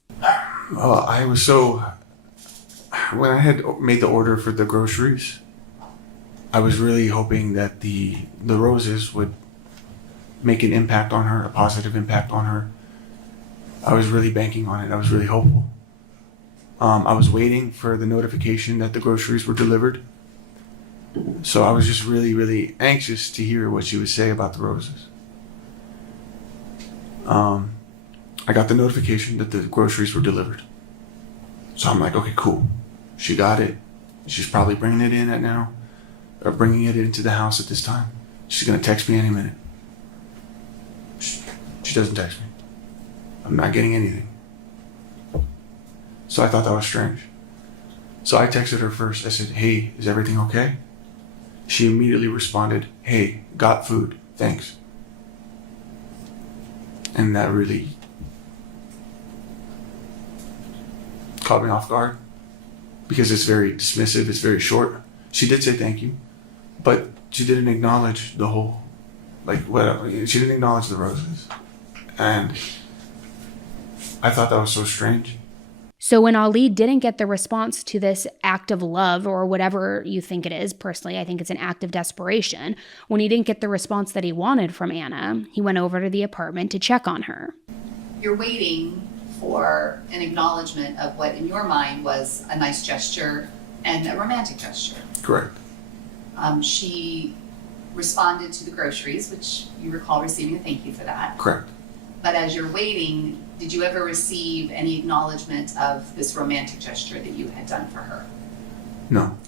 When I had made the order for the groceries, I was really hoping that the roses would make an impact on her, a positive impact on her. I was really banking on it. I was really hopeful. I was waiting for the notification that the groceries were delivered. So I was just really, really anxious to hear what she would say about the roses. I got the notification that the groceries were delivered. So I'm like, okay, cool. She got it. She's probably bringing it in bringing it into the house at this time. She's gonna text me any minute. She doesn't text me. I'm not getting anything. So I thought that was strange. So I texted her first. I said, hey, is everything okay? She immediately responded, hey, got food, thanks. And that really caught me off guard because it's very dismissive, it's very short. She did say thank you, but she didn't acknowledge the whole, she didn't acknowledge the roses. And I thought that was so strange. So when Ali didn't get the response to this act of love, or whatever you think it is, personally, I think it's an act of desperation. When he didn't get the response that he wanted from Anna, he went over to the apartment to check on her. You're waiting for an acknowledgement of what in your mind was a nice gesture and a romantic gesture. Correct. She responded to the groceries, which you recall receiving a thank you for that. Correct. But as you're waiting, did you ever receive any acknowledgement of this romantic gesture that you had done for her? No.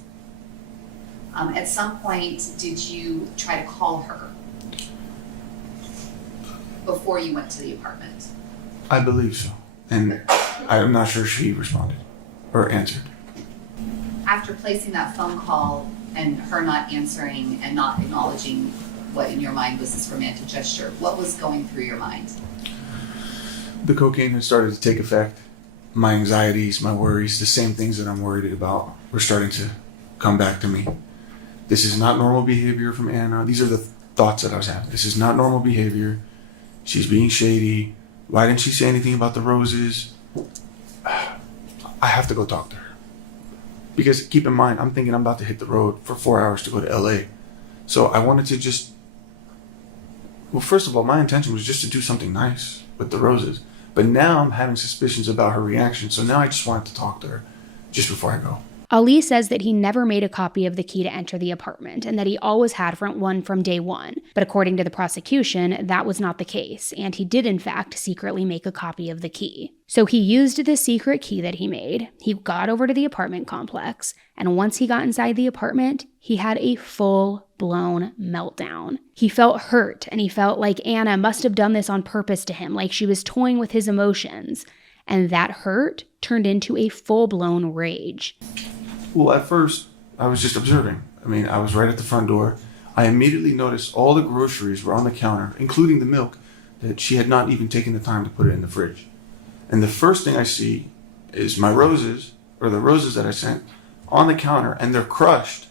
At some point, did you try to call her before you went to the apartment? I believe so. And I'm not sure she responded or answered. After placing that phone call and her not answering and not acknowledging what in your mind was this romantic gesture, what was going through your mind? The cocaine had started to take effect. My anxieties, my worries, the same things that I'm worried about were starting to come back to me. This is not normal behavior from Anna. These are the thoughts that I was having. This is not normal behavior. She's being shady. Why didn't she say anything about the roses? I have to go talk to her. Because keep in mind, I'm thinking I'm about to hit the road for 4 hours to go to LA. So I wanted to just, well, first of all, my intention was just to do something nice with the roses. But now I'm having suspicions about her reaction. So now I just wanted to talk to her just before I go. Ali says that he never made a copy of the key to enter the apartment and that he always had one from day one. But according to the prosecution, that was not the case, and he did in fact secretly make a copy of the key. So he used the secret key that he made. He got over to the apartment complex, and once he got inside the apartment, he had a full-blown meltdown. He felt hurt, and he felt like Anna must have done this on purpose to him, like she was toying with his emotions. And that hurt turned into a full-blown rage. Well, at first, I was just observing. I mean, I was right at the front door. I immediately noticed all the groceries were on the counter, including the milk, that she had not even taken the time to put it in the fridge. And the first thing I see is my roses, or the roses that I sent, on the counter, and they're crushed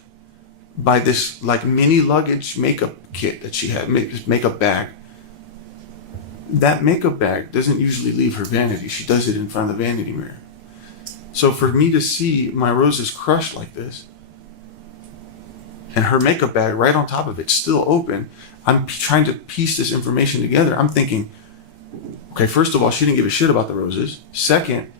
by this like mini luggage makeup kit that she had, this makeup bag. That makeup bag doesn't usually leave her vanity. She does it in front of the vanity mirror. So for me to see my roses crushed like this, and her makeup bag right on top of it still open, I'm trying to piece this information together. I'm thinking, okay, first of all, she didn't give a shit about the roses. Second,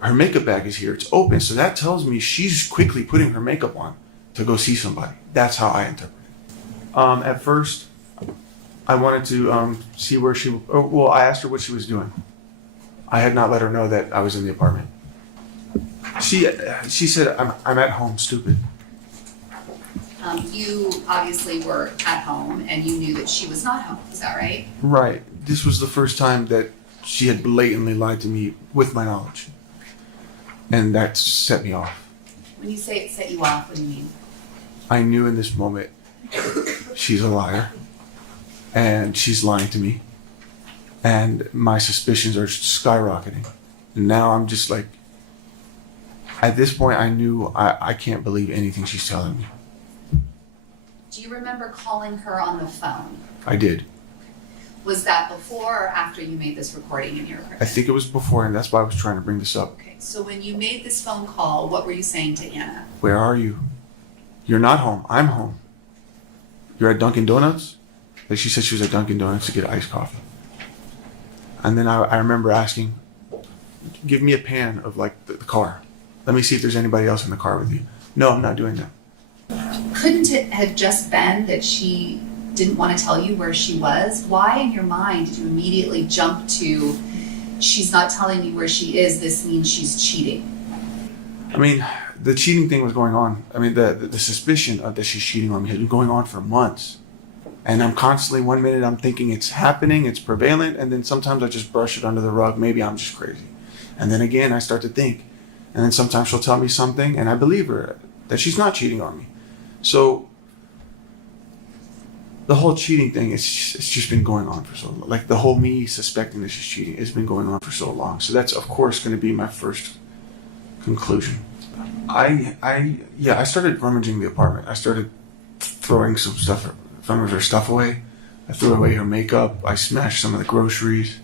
her makeup bag is here. It's open. So that tells me she's quickly putting her makeup on to go see somebody. That's how I interpret it. At first, I wanted to see where she, well, I asked her what she was doing. I had not let her know that I was in the apartment. She said, I'm at home, stupid. You obviously were at home and you knew that she was not home, is that right? Right. This was the first time that she had blatantly lied to me with my knowledge. And that set me off. When you say it set you off, what do you mean? I knew in this moment, she's a liar. And she's lying to me. And my suspicions are skyrocketing. And now I'm just like, at this point, I knew I can't believe anything she's telling me. Do you remember calling her on the phone? I did. Was that before or after you made this recording in your apartment? I think it was before, and that's why I was trying to bring this up. Okay, so when you made this phone call, what were you saying to Anna? Where are you? You're not home. I'm home. You're at Dunkin' Donuts? Like she said she was at Dunkin' Donuts to get iced coffee. And then I remember asking, give me a pan of like the car. Let me see if there's anybody else in the car with you. No, I'm not doing that. Couldn't it have just been that she didn't want to tell you where she was? Why in your mind did you immediately jump to, she's not telling me where she is, this means she's cheating? I mean, the cheating thing was going on. I mean, the suspicion of that she's cheating on me has been going on for months. And I'm constantly, one minute I'm thinking it's happening, it's prevalent, and then sometimes I just brush it under the rug. Maybe I'm just crazy. And then again, I start to think. And then sometimes she'll tell me something, and I believe her, that she's not cheating on me. So the whole cheating thing, it's just been going on for so long. Like the whole me suspecting that she's cheating, it's been going on for so long. So that's, of course, going to be my first conclusion. I started rummaging the apartment. I started throwing some stuff, some of her stuff away. I threw away her makeup. I smashed some of the groceries.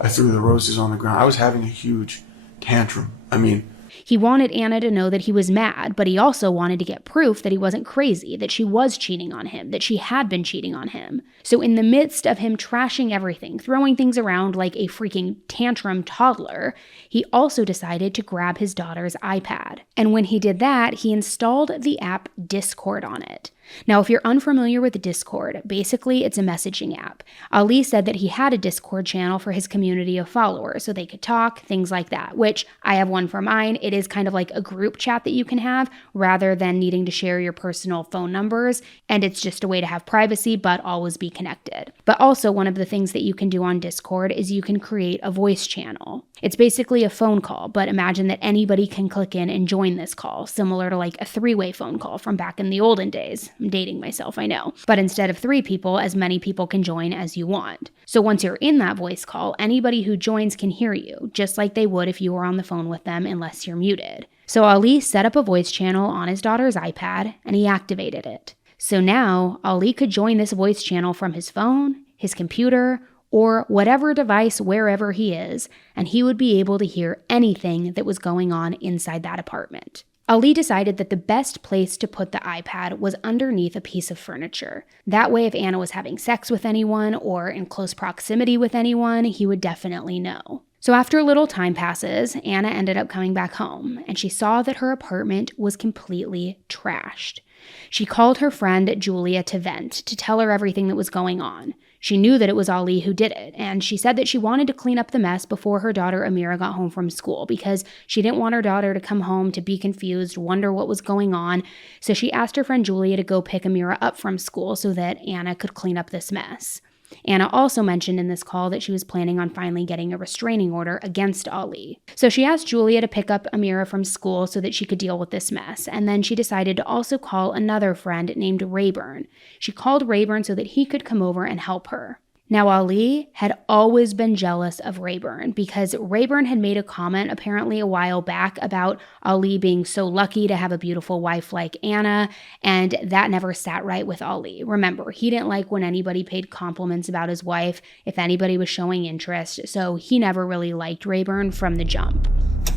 I threw the roses on the ground. I was having a huge tantrum. I mean, he wanted Anna to know that he was mad, but he also wanted to get proof that he wasn't crazy, that she was cheating on him, that she had been cheating on him. So in the midst of him trashing everything, throwing things around like a freaking tantrum toddler, he also decided to grab his daughter's iPad. And when he did that, he installed the app Discord on it. Now, if you're unfamiliar with Discord, basically it's a messaging app. Ali said that he had a Discord channel for his community of followers so they could talk, things like that, which I have one for mine. It is kind of like a group chat that you can have rather than needing to share your personal phone numbers, and it's just a way to have privacy but always be connected. But also one of the things that you can do on Discord is you can create a voice channel. It's basically a phone call, but imagine that anybody can click in and join this call, similar to like a three-way phone call from back in the olden days. I'm dating myself, I know. But instead of 3 people, as many people can join as you want. So once you're in that voice call, anybody who joins can hear you, just like they would if you were on the phone with them, unless you're muted. So Ali set up a voice channel on his daughter's iPad, and he activated it. So now, Ali could join this voice channel from his phone, his computer, or whatever device wherever he is, and he would be able to hear anything that was going on inside that apartment. Ali decided that the best place to put the iPad was underneath a piece of furniture. That way, if Anna was having sex with anyone or in close proximity with anyone, he would definitely know. So after a little time passes, Anna ended up coming back home, and she saw that her apartment was completely trashed. She called her friend Julia to vent, to tell her everything that was going on. She knew that it was Ali who did it, and she said that she wanted to clean up the mess before her daughter Amira got home from school because she didn't want her daughter to come home to be confused, wonder what was going on. So she asked her friend Julia to go pick Amira up from school so that Anna could clean up this mess. Anna also mentioned in this call that she was planning on finally getting a restraining order against Ali. So she asked Julia to pick up Amira from school so that she could deal with this mess, and then she decided to also call another friend named Rayburn. She called Rayburn so that he could come over and help her. Now, Ali had always been jealous of Rayburn because Rayburn had made a comment apparently a while back about Ali being so lucky to have a beautiful wife like Anna, and that never sat right with Ali. Remember, he didn't like when anybody paid compliments about his wife, if anybody was showing interest, so he never really liked Rayburn from the jump.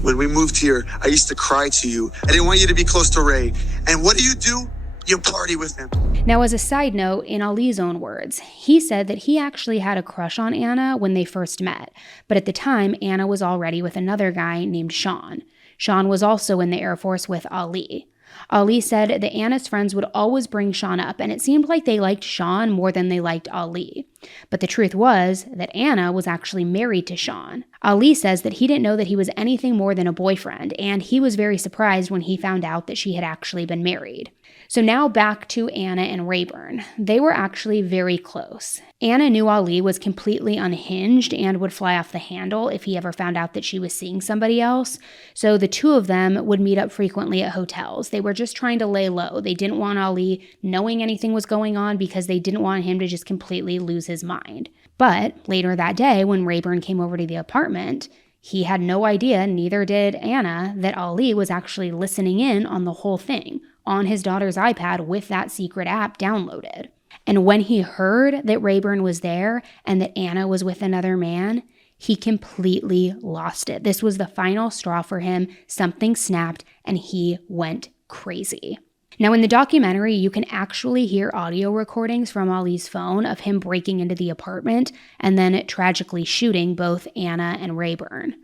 When we moved here, I used to cry to you. I didn't want you to be close to Ray. And what do? You party with him. Now, as a side note, in Ali's own words, he said that he actually had a crush on Anna when they first met, but at the time, Anna was already with another guy named Sean. Sean was also in the Air Force with Ali. Ali said that Anna's friends would always bring Sean up, and it seemed like they liked Sean more than they liked Ali. But the truth was that Anna was actually married to Sean. Ali says that he didn't know that he was anything more than a boyfriend, and he was very surprised when he found out that she had actually been married. So now back to Anna and Rayburn. They were actually very close. Anna knew Ali was completely unhinged and would fly off the handle if he ever found out that she was seeing somebody else. So the two of them would meet up frequently at hotels. They were just trying to lay low. They didn't want Ali knowing anything was going on because they didn't want him to just completely lose his mind. But later that day, when Rayburn came over to the apartment, he had no idea, neither did Anna, that Ali was actually listening in on the whole thing on his daughter's iPad with that secret app downloaded. And when he heard that Rayburn was there and that Anna was with another man, he completely lost it. This was the final straw for him. Something snapped and he went crazy. Now, in the documentary, you can actually hear audio recordings from Ali's phone of him breaking into the apartment and then tragically shooting both Anna and Rayburn.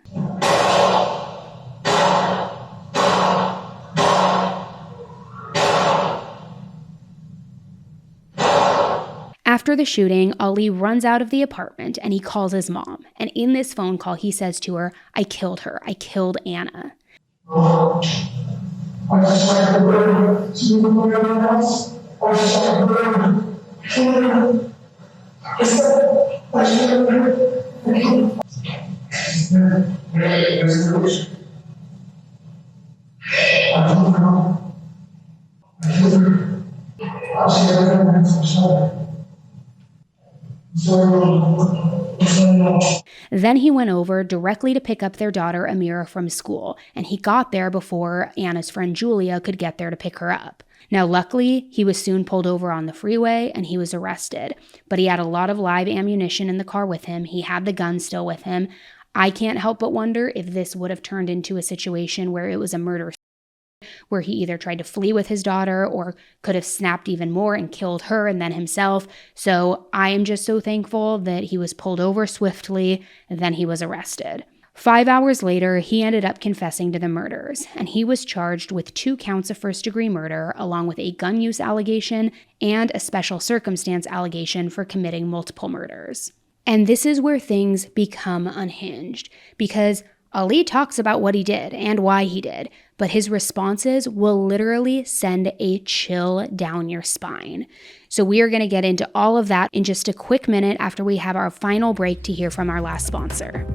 After the shooting, Ali runs out of the apartment and he calls his mom. And in this phone call, he says to her, "I killed her. I killed Anna." I just like the bird to everyone else. I just like the bird. Kill her. I don't know. I killed her. I'll see everyone else. I'm sorry. Then he went over directly to pick up their daughter Amira from school, and he got there before Anna's friend Julia could get there to pick her up. Now, luckily, he was soon pulled over on the freeway and he was arrested, but he had a lot of live ammunition in the car with him. He had the gun still with him. I can't help but wonder if this would have turned into a situation where it was a murder, where he either tried to flee with his daughter or could have snapped even more and killed her and then himself. So I am just so thankful that he was pulled over swiftly and then he was arrested. 5 hours later, he ended up confessing to the murders, and he was charged with 2 counts of first-degree murder, along with a gun use allegation and a special circumstance allegation for committing multiple murders. And this is where things become unhinged, because Ali talks about what he did and why he did, but his responses will literally send a chill down your spine. So we are going to get into all of that in just a quick minute after we have our final break to hear from our last sponsor.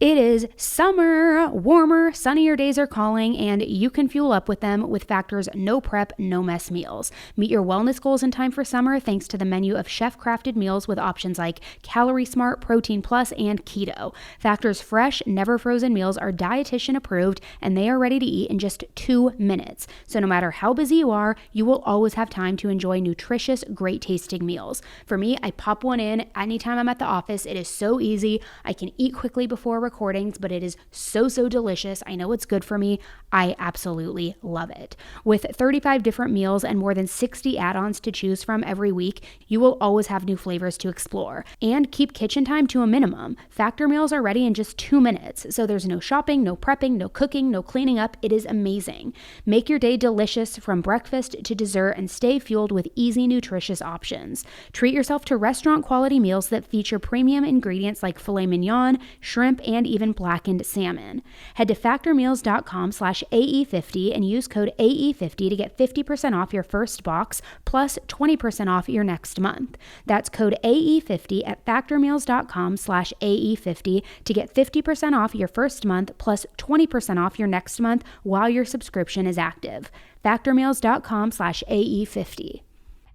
It is summer, warmer, sunnier days are calling, and you can fuel up with them with Factor's no prep, no mess meals. Meet your wellness goals in time for summer thanks to the menu of chef-crafted meals with options like Calorie Smart, Protein Plus, and Keto. Factor's fresh, never frozen meals are dietitian approved, and they are ready to eat in just 2 minutes. So no matter how busy you are, you will always have time to enjoy nutritious, great tasting meals. For me, I pop one in anytime I'm at the office. It is so easy. I can eat quickly before recordings, but it is so delicious. I know it's good for me. I absolutely love it. With 35 different meals and more than 60 add-ons to choose from every week, you will always have new flavors to explore. And keep kitchen time to a minimum. Factor meals are ready in just 2 minutes, so there's no shopping, no prepping, no cooking, no cleaning up. It is amazing. Make your day delicious from breakfast to dessert and stay fueled with easy, nutritious options. Treat yourself to restaurant-quality meals that feature premium ingredients like filet mignon, shrimp, and even blackened salmon. Head to factormeals.com/AE50 and use code AE50 to get 50% off your first box plus 20% off your next month. That's code AE50 at factormeals.com/AE50 to get 50% off your first month plus 20% off your next month while your subscription is active. factormeals.com/AE50.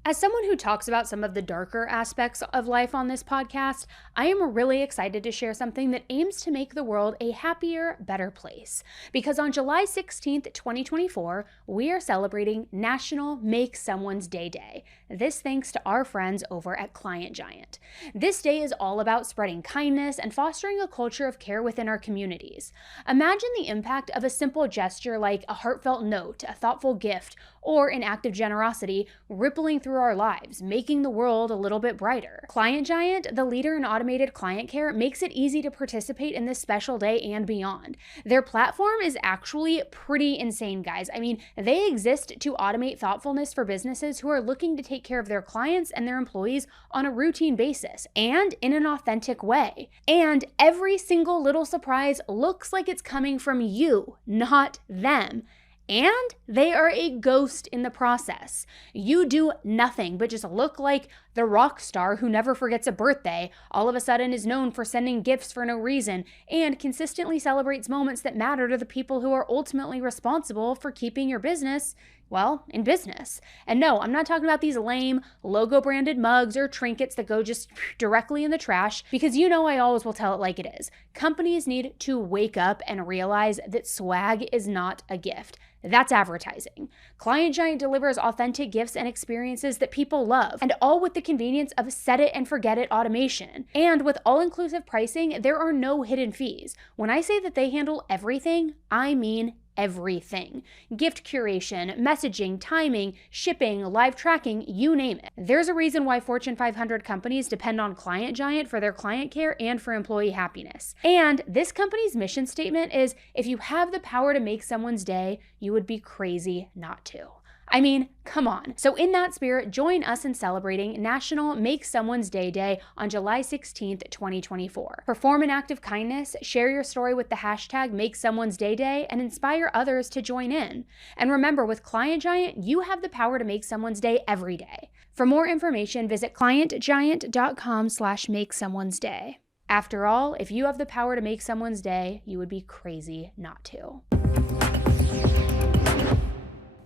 As someone who talks about some of the darker aspects of life on this podcast, I am really excited to share something that aims to make the world a happier, better place. Because on July 16th, 2024, we are celebrating National Make Someone's Day. This thanks to our friends over at Client Giant. This day is all about spreading kindness and fostering a culture of care within our communities. Imagine the impact of a simple gesture like a heartfelt note, a thoughtful gift, or an act of generosity rippling through our lives, making the world a little bit brighter. Client Giant, the leader in automated client care, makes it easy to participate in this special day and beyond. Their platform is actually pretty insane, guys. I mean, they exist to automate thoughtfulness for businesses who are looking to take care of their clients and their employees on a routine basis and in an authentic way. And every single little surprise looks like it's coming from you, not them. And they are a ghost in the process. You do nothing but just look like the rock star who never forgets a birthday, all of a sudden is known for sending gifts for no reason, and consistently celebrates moments that matter to the people who are ultimately responsible for keeping your business, well, in business. And no, I'm not talking about these lame logo-branded mugs or trinkets that go just directly in the trash, because you know I always will tell it like it is. Companies need to wake up and realize that swag is not a gift. That's advertising. Client Giant delivers authentic gifts and experiences that people love, and all with the convenience of set it and forget it automation. And with all-inclusive pricing, there are no hidden fees. When I say that they handle everything, I mean everything. Gift curation, messaging, timing, shipping, live tracking, you name it. There's a reason why Fortune 500 companies depend on Client Giant for their client care and for employee happiness. And this company's mission statement is, if you have the power to make someone's day, you would be crazy not to. I mean, come on. So in that spirit, join us in celebrating National Make Someone's Day on July 16th, 2024. Perform an act of kindness, share your story with the hashtag Make Someone's Day, and inspire others to join in. And remember, with Client Giant, you have the power to make someone's day every day. For more information, visit clientgiant.com/makesomeone'sday. After all, if you have the power to make someone's day, you would be crazy not to.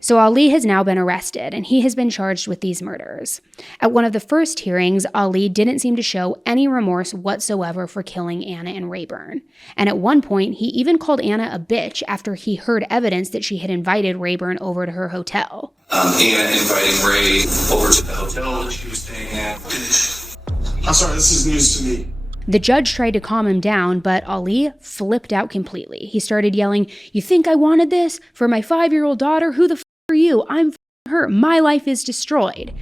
So Ali has now been arrested, and he has been charged with these murders. At one of the first hearings, Ali didn't seem to show any remorse whatsoever for killing Anna and Rayburn. And at one point, he even called Anna a bitch after he heard evidence that she had invited Rayburn over to her hotel. Anna inviting Ray over to the hotel that she was staying at. I'm sorry, this is news to me. The judge tried to calm him down, but Ali flipped out completely. He started yelling, "You think I wanted this? For my 5-year-old daughter? Who the f*** are you? I'm f***ing her. My life is destroyed."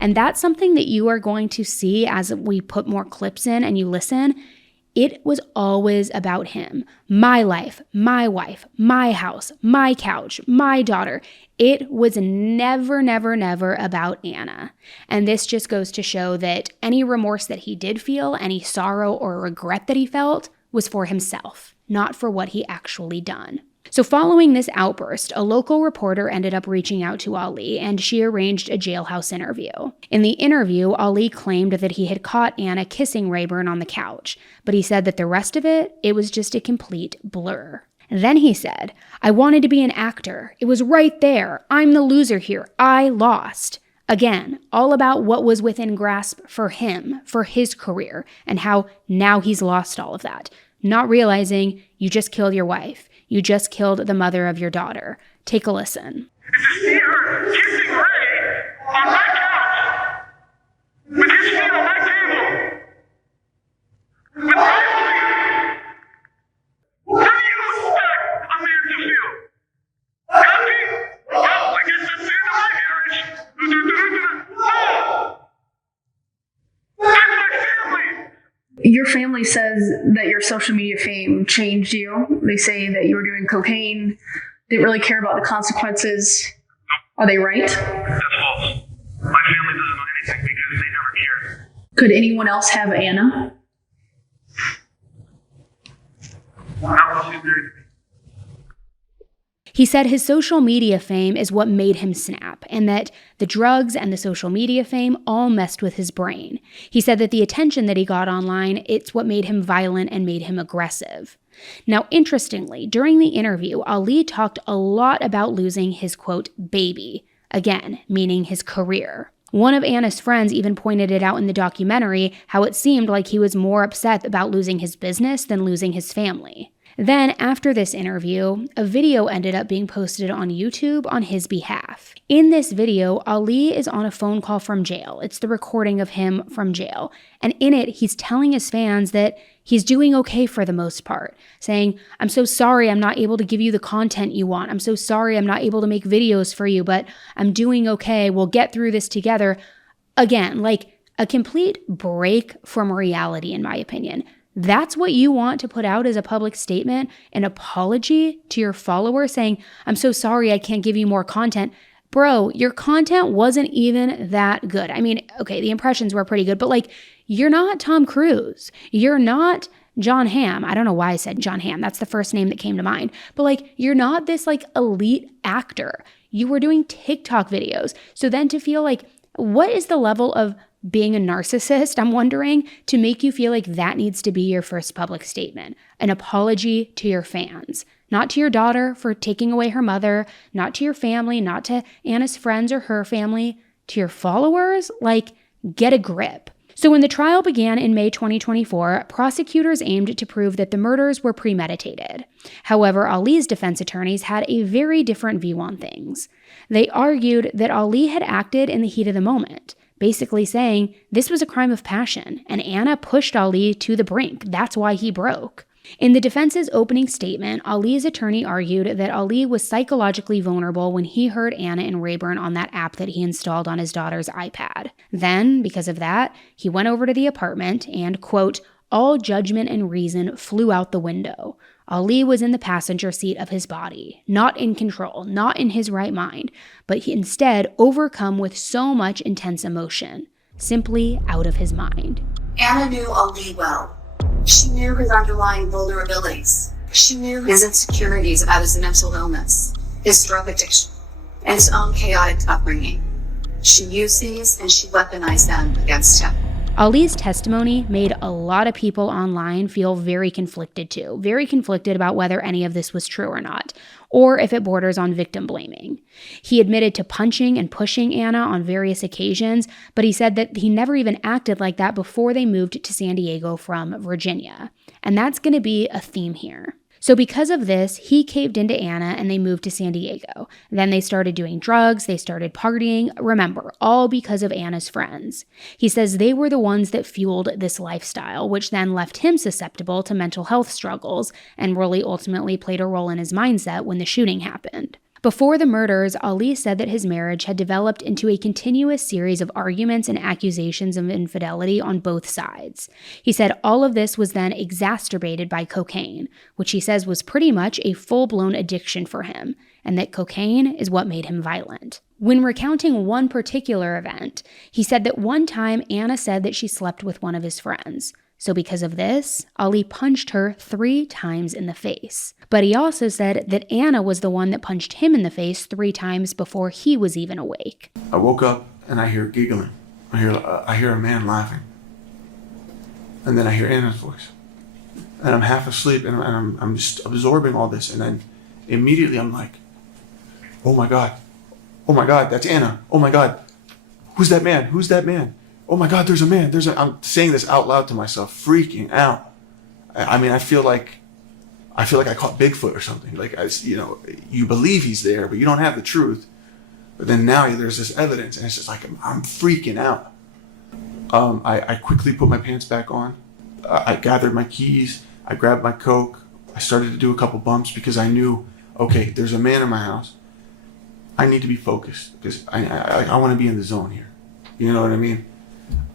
And that's something that you are going to see as we put more clips in and you listen. It was always about him. My life, my wife, my house, my couch, my daughter. It was never, never, never about Anna. And this just goes to show that any remorse that he did feel, any sorrow or regret that he felt, was for himself, not for what he actually done. So following this outburst, a local reporter ended up reaching out to Ali, and she arranged a Jailhouse interview. In the interview, Ali claimed that he had caught Anna kissing Rayburn on the couch, but he said that the rest of it was just a complete blur. Then he said, "I wanted to be an actor. It was right there. I'm the loser here. I lost." Again, all about what was within grasp for him, for his career, and how now he's lost all of that. Not realizing you just killed your wife. You just killed the mother of your daughter. Take a listen. To see her kissing Ray on my couch, with his feet on my table, with my holding. How do you expect a man to feel? Happy? Well, I guess that's the end of my marriage. No! That's my family! Your family says that your social media fame changed you. They say that you were doing cocaine, didn't really care about the consequences. Are they right? That's false. My family doesn't know anything because they never cared. Could anyone else have Anna? Not once she's married to me. He said his social media fame is what made him snap, and that the drugs and the social media fame all messed with his brain. He said that the attention that he got online, it's what made him violent and made him aggressive. Now, interestingly, during the interview, Ali talked a lot about losing his, quote, baby, again, meaning his career. One of Anna's friends even pointed it out in the documentary, how it seemed like he was more upset about losing his business than losing his family. Then, after this interview, a video ended up being posted on YouTube on his behalf. In this video, Ali is on a phone call from jail. It's the recording of him from jail. And in it, he's telling his fans that he's doing okay for the most part, saying, "I'm so sorry I'm not able to give you the content you want. I'm so sorry I'm not able to make videos for you, but I'm doing okay. We'll get through this together." Again, like a complete break from reality, in my opinion. That's what you want to put out as a public statement, an apology to your followers saying, "I'm so sorry I can't give you more content." Bro, your content wasn't even that good. I mean, okay, the impressions were pretty good, but like, you're not Tom Cruise. You're not John Hamm. I don't know why I said John Hamm. That's the first name that came to mind. But like, you're not this like elite actor. You were doing TikTok videos. So then to feel like, what is the level of being a narcissist, I'm wondering, to make you feel like that needs to be your first public statement? An apology to your fans, not to your daughter for taking away her mother, not to your family, not to Anna's friends or her family, to your followers. Like, get a grip. So when the trial began in May 2024, prosecutors aimed to prove that the murders were premeditated. However, Ali's defense attorneys had a very different view on things. They argued that Ali had acted in the heat of the moment, basically saying this was a crime of passion, and Anna pushed Ali to the brink. That's why he broke. In the defense's opening statement, Ali's attorney argued that Ali was psychologically vulnerable when he heard Anna and Rayburn on that app that he installed on his daughter's iPad. Then, because of that, he went over to the apartment and, quote, "all judgment and reason flew out the window. Ali was in the passenger seat of his body, not in control, not in his right mind, but he instead overcome with so much intense emotion, simply out of his mind." Anna knew Ali well. She knew his underlying vulnerabilities. She knew his insecurities about his mental illness, his drug addiction, and his own chaotic upbringing. She used these and she weaponized them against him. Ali's testimony made a lot of people online feel very conflicted too, very conflicted about whether any of this was true or not, or if it borders on victim blaming. He admitted to punching and pushing Anna on various occasions, but he said that he never even acted like that before they moved to San Diego from Virginia. And that's going to be a theme here. So because of this, he caved into Anna and they moved to San Diego. Then they started doing drugs, they started partying, remember, all because of Anna's friends. He says they were the ones that fueled this lifestyle, which then left him susceptible to mental health struggles and really ultimately played a role in his mindset when the shooting happened. Before the murders, Ali said that his marriage had developed into a continuous series of arguments and accusations of infidelity on both sides. He said all of this was then exacerbated by cocaine, which he says was pretty much a full-blown addiction for him, and that cocaine is what made him violent. When recounting one particular event, he said that one time Anna said that she slept with one of his friends. So because of this, Ali punched her 3 times in the face. But he also said that Anna was the one that punched him in the face 3 times before he was even awake. I woke up and I hear giggling. I hear a man laughing. And then I hear Anna's voice. And I'm half asleep and I'm just absorbing all this. And then immediately I'm like, oh my God, that's Anna. Oh my God, who's that man? Who's that man? Oh my God, there's a man. I'm saying this out loud to myself, freaking out. I mean, I feel like I caught Bigfoot or something. Like, you believe he's there, but you don't have the truth. But then now there's this evidence, and it's just like I'm freaking out. I quickly put my pants back on. I gathered my keys. I grabbed my Coke. I started to do a couple bumps because I knew, okay, there's a man in my house. I need to be focused because I want to be in the zone here. You know what I mean?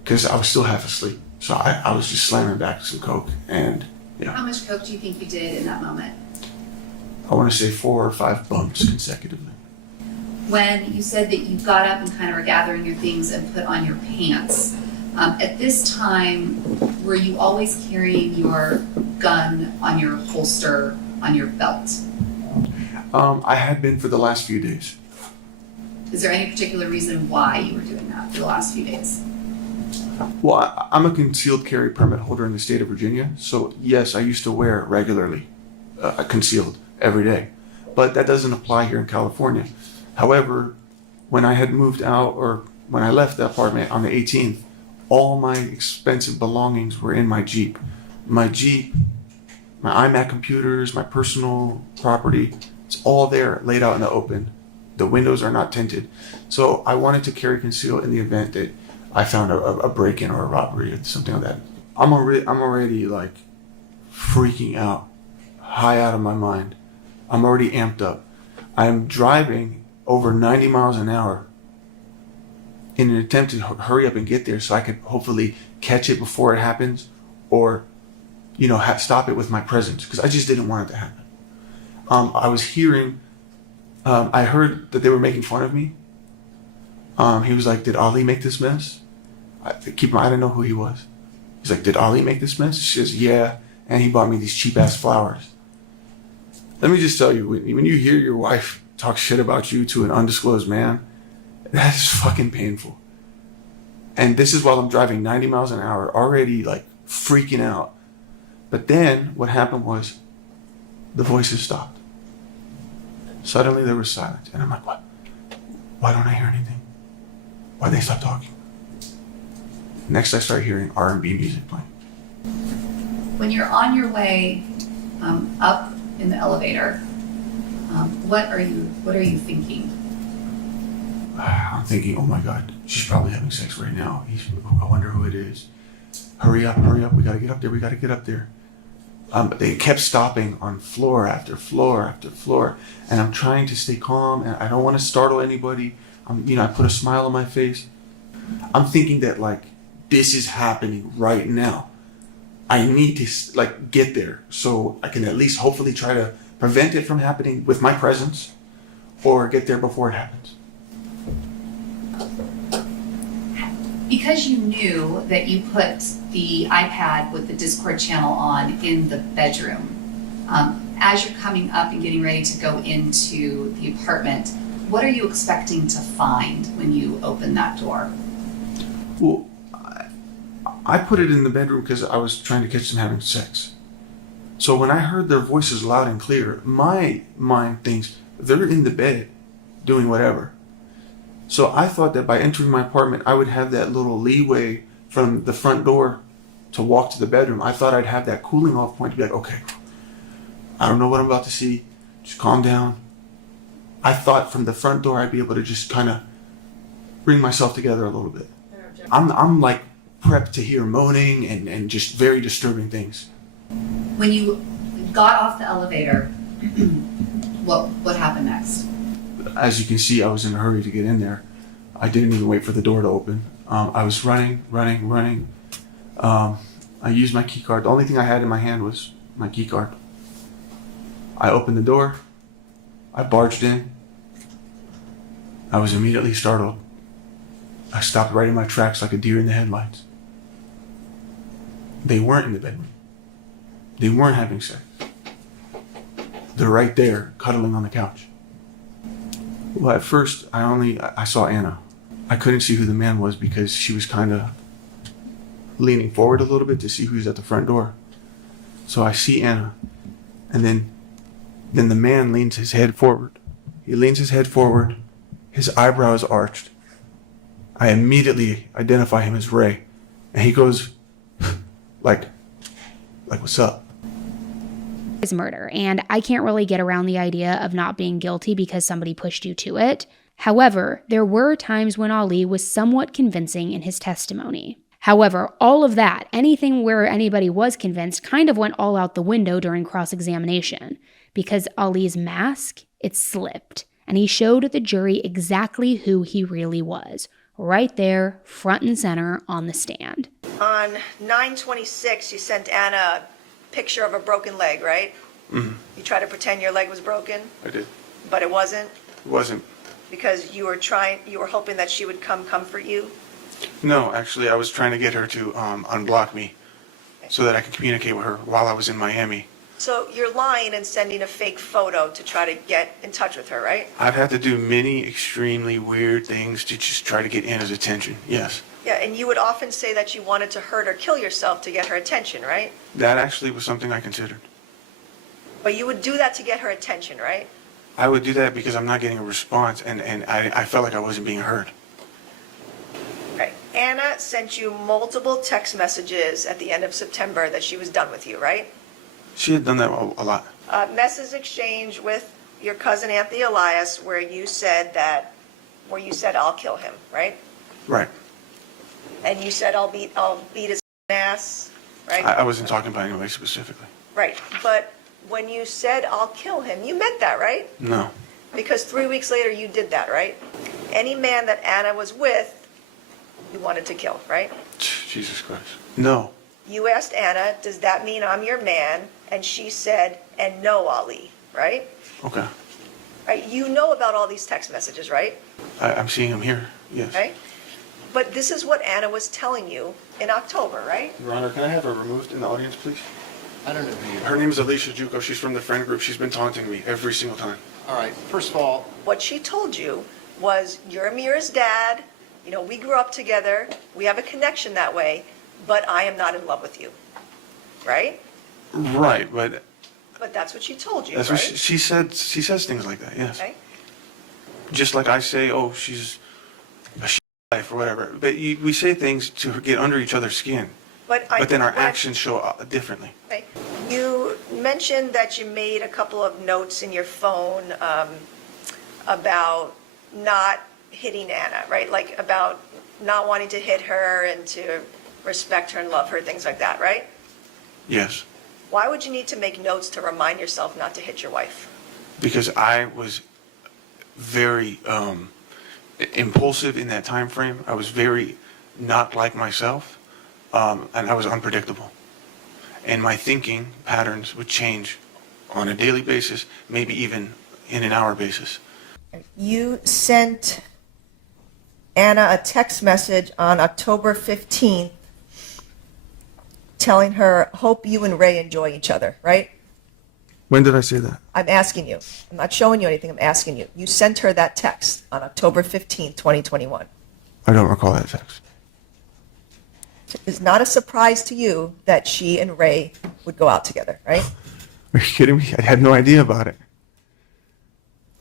Because I was still half asleep. So I was just slamming back some Coke and yeah. How much Coke do you think you did in that moment? I want to say 4 or 5 bumps consecutively. When you said that you got up and kind of were gathering your things and put on your pants, at this time, were you always carrying your gun on your holster on your belt? I had been for the last few days. Is there any particular reason why you were doing that for the last few days? Well, I'm a concealed carry permit holder in the state of Virginia. So yes, I used to wear regularly concealed every day. But that doesn't apply here in California. However, when I had moved out or when I left the apartment on the 18th, all my expensive belongings were in my Jeep. My Jeep, my iMac computers, my personal property, it's all there laid out in the open. The windows are not tinted. So I wanted to carry concealed in the event that I found a break-in or a robbery or something like that. I'm already like freaking out, high out of my mind. I'm already amped up. I'm driving over 90 miles an hour in an attempt to hurry up and get there so I could hopefully catch it before it happens or, stop it with my presence because I just didn't want it to happen. I was hearing, I heard that they were making fun of me. He was like, did Ali make this mess? I didn't know who he was. He's like, did Ali make this mess? She says, yeah. And he bought me these cheap ass flowers. Let me just tell you, when you hear your wife talk shit about you to an undisclosed man, that is fucking painful. And this is while I'm driving 90 miles an hour, already like freaking out. But then what happened was the voices stopped. Suddenly there was silence. And I'm like, what? Why don't I hear anything? Why'd they stop talking? Next I start hearing R&B music playing. When you're on your way up in the elevator, what are you thinking? I'm thinking, oh my God, she's probably having sex right now. I wonder who it is. Hurry up, we gotta get up there. They kept stopping on floor after floor after floor, and I'm trying to stay calm, and I don't want to startle anybody. I put a smile on my face. I'm thinking that like this is happening right now. I need to like get there so I can at least hopefully try to prevent it from happening with my presence, or get there before it happens. Because you knew that you put the iPad with the Discord channel on in the bedroom, as you're coming up and getting ready to go into the apartment, what are you expecting to find when you open that door? Well, I put it in the bedroom because I was trying to catch them having sex. So when I heard their voices loud and clear, my mind thinks they're in the bed doing whatever. So I thought that by entering my apartment, I would have that little leeway from the front door to walk to the bedroom. I thought I'd have that cooling off point to be like, okay, I don't know what I'm about to see. Just calm down. I thought from the front door I'd be able to just kind of bring myself together a little bit. I'm like prepped to hear moaning and just very disturbing things. When you got off the elevator, what happened next? As you can see, I was in a hurry to get in there. I didn't even wait for the door to open. I was running. I used my key card. The only thing I had in my hand was my key card. I opened the door. I barged in. I was immediately startled. I stopped right in my tracks like a deer in the headlights. They weren't in the bedroom. They weren't having sex. They're right there, cuddling on the couch. Well, at first, I saw Anna. I couldn't see who the man was because she was kind of leaning forward a little bit to see who's at the front door. So I see Anna, and then the man leans his head forward. He leans his head forward, his eyebrows arched. I immediately identify him as Ray, and he goes, like, what's up? Is murder, and I can't really get around the idea of not being guilty because somebody pushed you to it. However, there were times when Ali was somewhat convincing in his testimony. However, all of that, anything where anybody was convinced, kind of went all out the window during cross-examination because Ali's mask, it slipped, and he showed the jury exactly who he really was, right there, front and center on the stand. On 9/26, you sent Anna a picture of a broken leg, right? Mm-hmm. You tried to pretend your leg was broken, I did. but it wasn't It wasn't. because you were hoping that she would come comfort you. No, actually, I was trying to get her to unblock me so that I could communicate with her while I was in Miami. So you're lying and sending a fake photo to try to get in touch with her, right? I've had to do many extremely weird things to just try to get Anna's attention, yes. Yeah, and you would often say that you wanted to hurt or kill yourself to get her attention, right? That actually was something I considered. But you would do that to get her attention, right? I would do that because I'm not getting a response, and I felt like I wasn't being heard. Right. Anna sent you multiple text messages at the end of September that she was done with you, right? She had done that a lot. Message exchange with your cousin Anthony Elias where you said I'll kill him, right? Right. And you said I'll beat his ass, right? I wasn't talking about anybody specifically. Right. But when you said I'll kill him, you meant that, right? No. Because 3 weeks later you did that, right? Any man that Anna was with, you wanted to kill, right? Jesus Christ. No. You asked Anna, does that mean I'm your man? And she said, and no, Ali, right? Okay. Right. You know about all these text messages, right? I'm seeing him here, yes. Right? But this is what Anna was telling you in October, right? Your Honor, can I have her removed in the audience, please? I don't know who you are. Her name is Elise Juco. She's from the friend group. She's been taunting me every single time. All right, first of all, What she told you was, you're Amira's dad, you know, we grew up together, we have a connection that way, but I am not in love with you, right? Right, but But that's what she told you, that's right? what she said. She says things like that, yes. Okay. Just like I say, oh, she's a life or whatever. But we say things to get under each other's skin. But then our actions show differently. Okay. You mentioned that you made a couple of notes in your phone about not hitting Anna, right? Like about not wanting to hit her and to respect her and love her, things like that, right? Yes, Why would you need to make notes to remind yourself not to hit your wife? because I was very impulsive in that time frame. I was very not like myself, and I was unpredictable. And my thinking patterns would change on a daily basis, maybe even in an hour basis. You sent Anna a text message on October 15th telling her, hope you and Ray enjoy each other, right? When did I say that? I'm asking you. I'm not showing you anything. I'm asking you. You sent her that text on October 15th, 2021. I don't recall that text. It's not a surprise to you that she and Ray would go out together, right? Are you kidding me? I had no idea about it.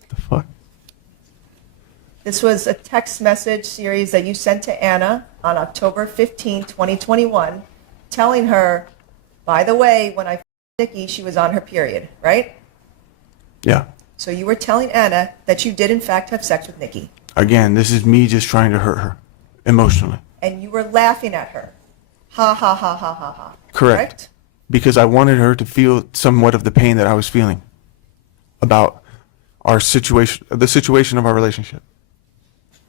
What the fuck? This was a text message series that you sent to Anna on October 15th, 2021, telling her, by the way, when I Nikki, she was on her period, right? Yeah. So you were telling Anna that you did in fact have sex with Nikki. Again, this is me just trying to hurt her emotionally. And you were laughing at her. Ha ha ha ha ha ha. Correct. Because I wanted her to feel somewhat of the pain that I was feeling about our situation, the situation of our relationship.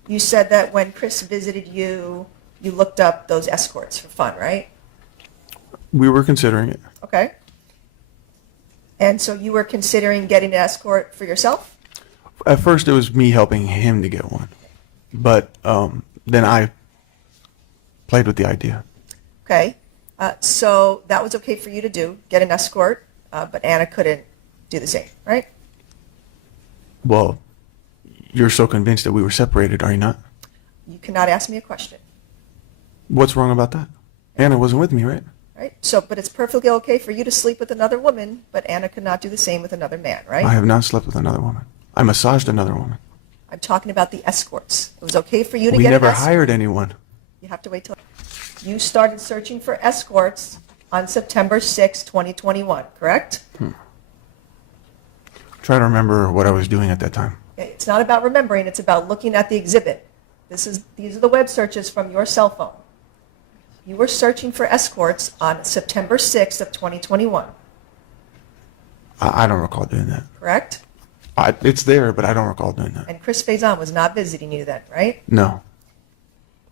You said that when Chris visited you, you looked up those escorts for fun, right? We were considering it. Okay. And so you were considering getting an escort for yourself? At first, it was me helping him to get one. But then I played with the idea. Okay. So that was okay for you to do, get an escort, but Anna couldn't do the same, right? Well, you're so convinced that we were separated, are you not? You cannot ask me a question, What's wrong about that? Anna wasn't with me, right? right? So, but it's perfectly okay for you to sleep with another woman, but Anna could not do the same with another man, right? I have not slept with another woman. I massaged another woman. I'm talking about the escorts. It was okay for you to We get never an escort. hired anyone. You have to wait till you started searching for escorts on September 6, 2021, correct? Try to remember what I was doing at that time. It's not about remembering, it's about looking at the exhibit. These are the web searches from your cell phone. You were searching for escorts on September 6th of 2021, I don't recall doing that. correct? It's there, but I don't recall doing that. And Chris Faison was not visiting you then, right? No.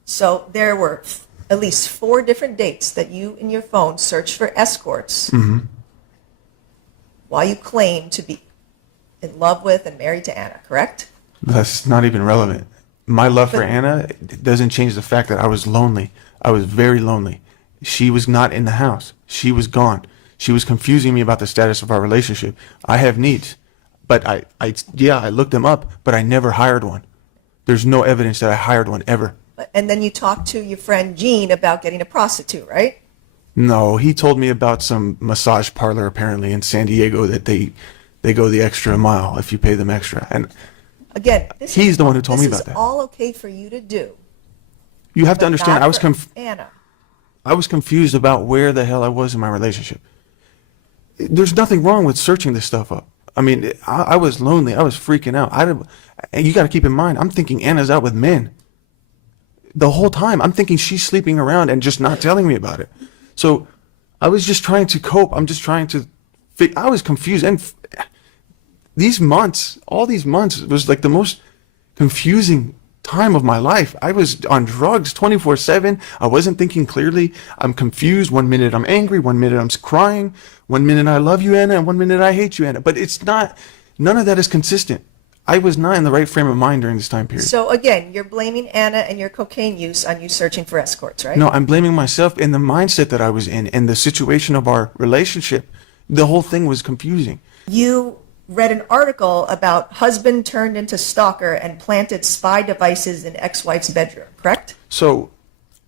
So there were at least 4 different dates that you in your phone searched for escorts while you claimed to be in love with and married to Anna, correct? That's not even relevant. My love for Anna doesn't change the fact that I was lonely. I was very lonely. She was not in the house. She was gone. She was confusing me about the status of our relationship. I have needs. But I looked them up, but I never hired one. There's no evidence that I hired one ever. And then you talked to your friend Gene about getting a prostitute, right? No, he told me about some massage parlor apparently in San Diego that they go the extra mile if you pay them extra. And again, he's the one who told me about This that. is all okay for you to do. You have to but understand, not for Anna. I was confused about where the hell I was in my relationship. There's nothing wrong with searching this stuff up. I mean, I was lonely. I was freaking out. And you got to keep in mind, I'm thinking Anna's out with men. The whole time, I'm thinking she's sleeping around and just not telling me about it. So I was just trying to cope. I'm just trying to I was confused. And all these months was like the most confusing time of my life. I was on drugs 24/7. I wasn't thinking clearly. I'm confused. 1 minute I'm angry. 1 minute I'm crying. 1 minute I love you, Anna, and 1 minute I hate you, Anna. But it's not, none of that is consistent. I was not in the right frame of mind during this time period. So again, you're blaming Anna and your cocaine use on you searching for escorts, right? No, I'm blaming myself in the mindset that I was in and the situation of our relationship. The whole thing was confusing. You read an article about husband turned into stalker and planted spy devices in ex-wife's bedroom, correct? So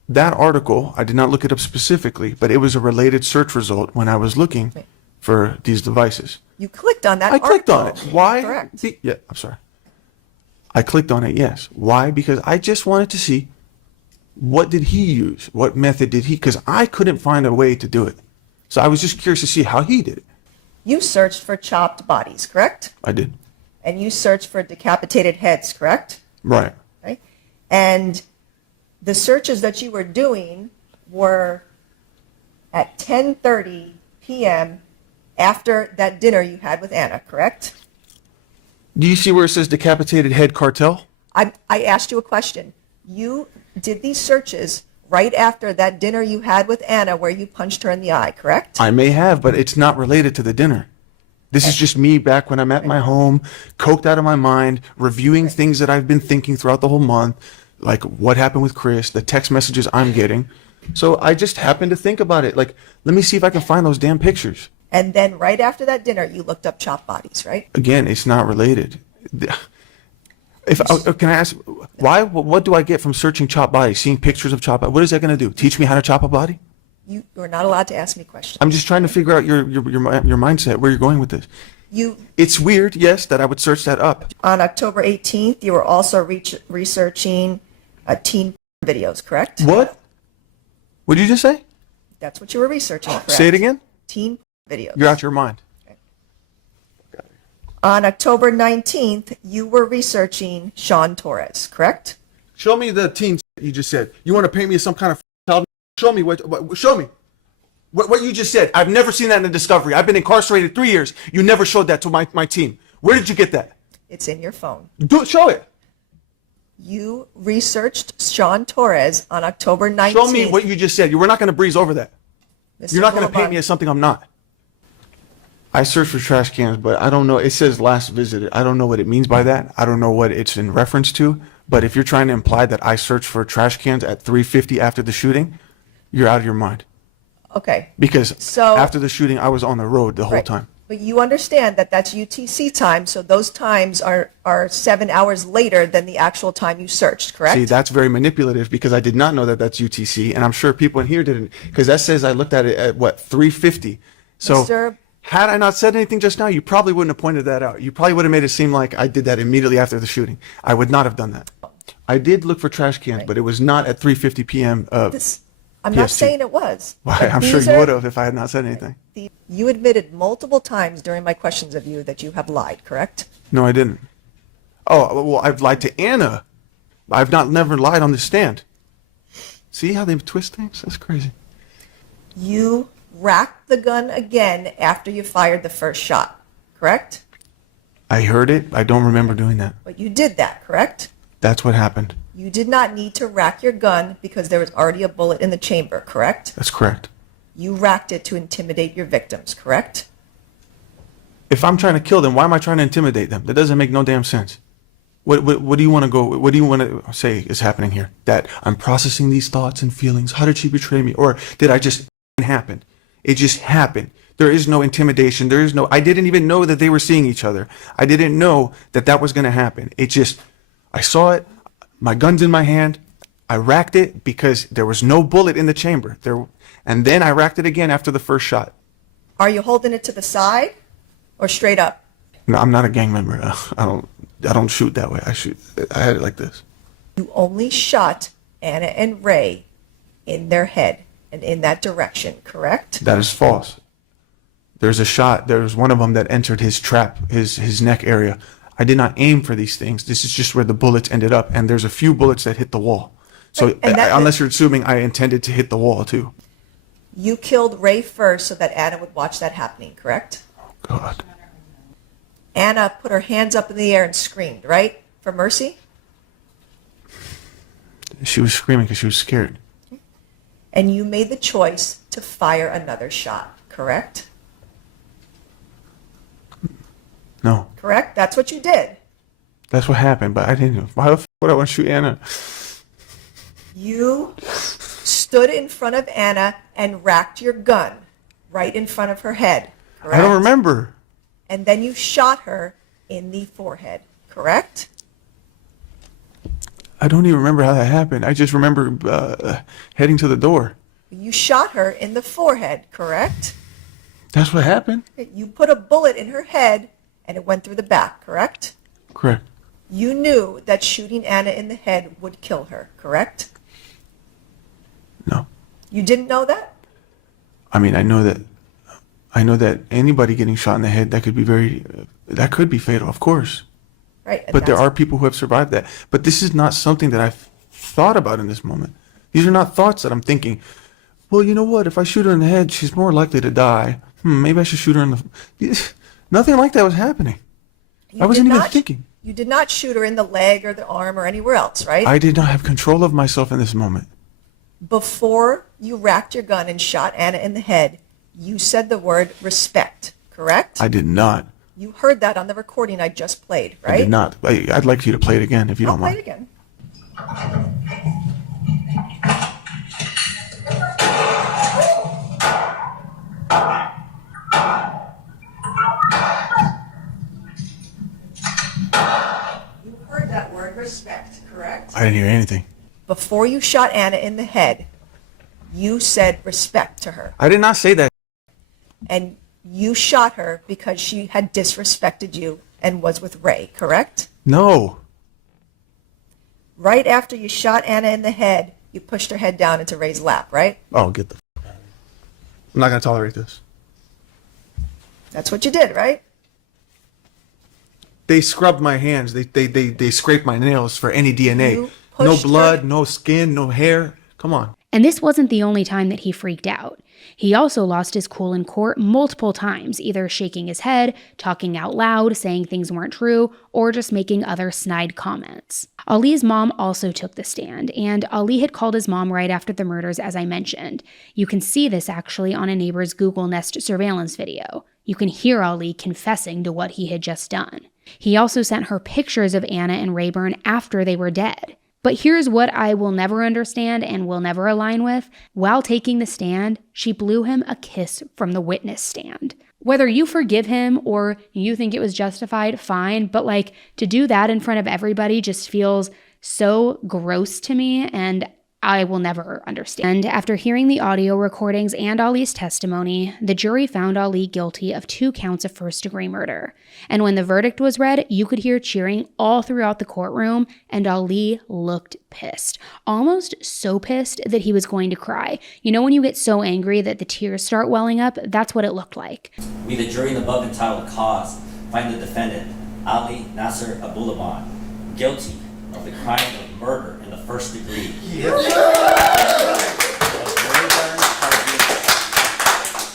that article, I did not look it up specifically, but it was a related search result when I was looking for these devices. You clicked on that I clicked on it. article. Why? Correct. Yeah, I'm sorry. I clicked on it, yes. Why? Because I just wanted to see what did he use? What method did he? Because I couldn't find a way to do it. So I was just curious to see how he did it. You searched for chopped bodies, correct? I did. And you searched for decapitated heads, correct? Right. Right? And the searches that you were doing were at 10:30 p.m. after that dinner you had with Anna, correct? Do you see where it says decapitated head cartel? I asked you a question. You did these searches right after that dinner you had with Anna where you punched her in the eye, correct? I may have, but it's not related to the dinner. This is just me back when I'm at my home, coked out of my mind, reviewing things that I've been thinking throughout the whole month, like what happened with Chris, the text messages I'm getting. So I just happened to think about it. Like, let me see if I can find those damn pictures. And then right after that dinner, you looked up chopped bodies, right? Again, it's not related. Can I ask, why? What do I get from searching chopped bodies, seeing pictures of chopped bodies? What is that going to do? Teach me how to chop a body? You're not allowed to ask me questions. I'm just trying to figure out your mindset, where you're going with this. It's weird, yes, that I would search that up. On October 18th, you were also researching teen videos, correct? What? What did you just say? That's what you were researching, correct? Say it again? Teen videos. You're out your mind. On October 19th, you were researching Sean Torres, correct? Show me the teen you just said. You want to paint me as some kind of child? Show me show me what you just said. I've never seen that in the Discovery. I've been incarcerated 3 years. You never showed that to my team. Where did you get that? It's in your phone. Show it. You researched Sean Torres on October 19th. Show me what you just said. We're not going to breeze over that. Mr. You're not going to paint Abulaban. me as something I'm not. I searched for trash cans, but I don't know. It says last visited. I don't know what it means by that. I don't know what it's in reference to. But if you're trying to imply that I searched for trash cans at 3:50 after the shooting, you're out of your mind. Okay. Because after the shooting, I was on the road the whole time. But you understand that that's UTC time, so those times are 7 hours later than the actual time you searched, correct? See, that's very manipulative because I did not know that that's UTC, and I'm sure people in here didn't, because that says I looked at it at, 3:50. So Mr. had I not said anything just now, you probably wouldn't have pointed that out. You probably would have made it seem like I did that immediately after the shooting. I would not have done that. I did look for trash cans, but it was not at 3:50 p.m. I'm not saying it was. Why? I'm sure you would have if I had not said anything. You admitted multiple times during my questions of you that you have lied, correct? No, I didn't. Oh, well, I've lied to Anna. I've never lied on the stand. See how they twist things? That's crazy. You racked the gun again after you fired the first shot, correct? I heard it. I don't remember doing that. But you did that, correct? That's what happened. You did not need to rack your gun because there was already a bullet in the chamber, correct? That's correct. You racked it to intimidate your victims, correct? If I'm trying to kill them, why am I trying to intimidate them? That doesn't make no damn sense. What do you want to go? What do you want to say is happening here? That I'm processing these thoughts and feelings. How did she betray me? Or did I just happen? It just happened. There is no intimidation. There is no. I didn't even know that they were seeing each other. I didn't know that that was going to happen. It just. I saw it. My gun's in my hand. I racked it because there was no bullet in the chamber. And then I racked it again after the first shot. Are you holding it to the side or straight up? No, I'm not a gang member. I don't shoot that way. I had it like this. You only shot Anna and Ray in their head and in that direction, correct? That is false. There's a shot. There's one of them that entered his trap, his neck area. I did not aim for these things. This is just where the bullets ended up. And there's a few bullets that hit the wall. So unless you're assuming I intended to hit the wall too. You killed Ray first so that Anna would watch that happening, correct? God. Anna put her hands up in the air and screamed, right? For mercy? She was screaming because she was scared. And you made the choice to fire another shot, correct? No. Correct? That's what you did. That's what happened, but I didn't. Why the f would I want to shoot Anna? You stood in front of Anna and racked your gun right in front of her head, correct? I don't remember. And then you shot her in the forehead, correct? I don't even remember how that happened. I just remember heading to the door. You shot her in the forehead, correct? That's what happened. You put a bullet in her head and it went through the back, correct? Correct. You knew that shooting Anna in the head would kill her, correct? No. You didn't know that? I mean, I know that anybody getting shot in the head, that could be fatal, of course. Right. But there are people who have survived that. But this is not something that I've thought about in this moment. These are not thoughts that I'm thinking, well, you know what? If I shoot her in the head, she's more likely to die. Maybe I should shoot her in the... Nothing like that was happening. I wasn't even thinking. You did not shoot her in the leg or the arm or anywhere else, right? I did not have control of myself in this moment. Before you racked your gun and shot Anna in the head, you said the word respect, correct? I did not. You heard that on the recording I just played, right? I did not. I'd like you to play it again if you don't mind. Play it again. You heard that word respect, correct? I didn't hear anything. Before you shot Anna in the head, you said respect to her. I did not say that. And you shot her because she had disrespected you and was with Ray, correct? No. Right after you shot Anna in the head, you pushed her head down into Ray's lap, right? Oh, get the f*** out of here. I'm not going to tolerate this. That's what you did, right? They scrubbed my hands. They scraped my nails for any DNA. You No pushed blood, her. no skin, no hair. Come on. And this wasn't the only time that he freaked out. He also lost his cool in court multiple times, either shaking his head, talking out loud, saying things weren't true, or just making other snide comments. Ali's mom also took the stand, and Ali had called his mom right after the murders, as I mentioned. You can see this actually on a neighbor's Google Nest surveillance video. You can hear Ali confessing to what he had just done. He also sent her pictures of Anna and Rayburn after they were dead. But here's what I will never understand and will never align with. While taking the stand, she blew him a kiss from the witness stand. Whether you forgive him or you think it was justified, fine. But like, to do that in front of everybody just feels so gross to me, and I will never understand. After hearing the audio recordings and Ali's testimony, the jury found Ali guilty of 2 counts of first-degree murder. And when the verdict was read, you could hear cheering all throughout the courtroom, and Ali looked pissed. Almost so pissed that he was going to cry. You know when you get so angry that the tears start welling up? That's what it looked like. We, the jury in the above entitled cause, find the defendant, Ali Nasser Abulaban, guilty of the crime of murder in the first degree.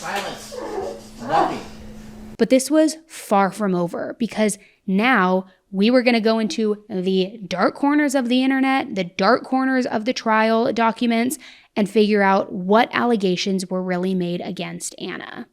Silence. Nothing. But this was far from over, because now we were going to go into the dark corners of the internet, the dark corners of the trial documents, and figure out what allegations were really made against Anna.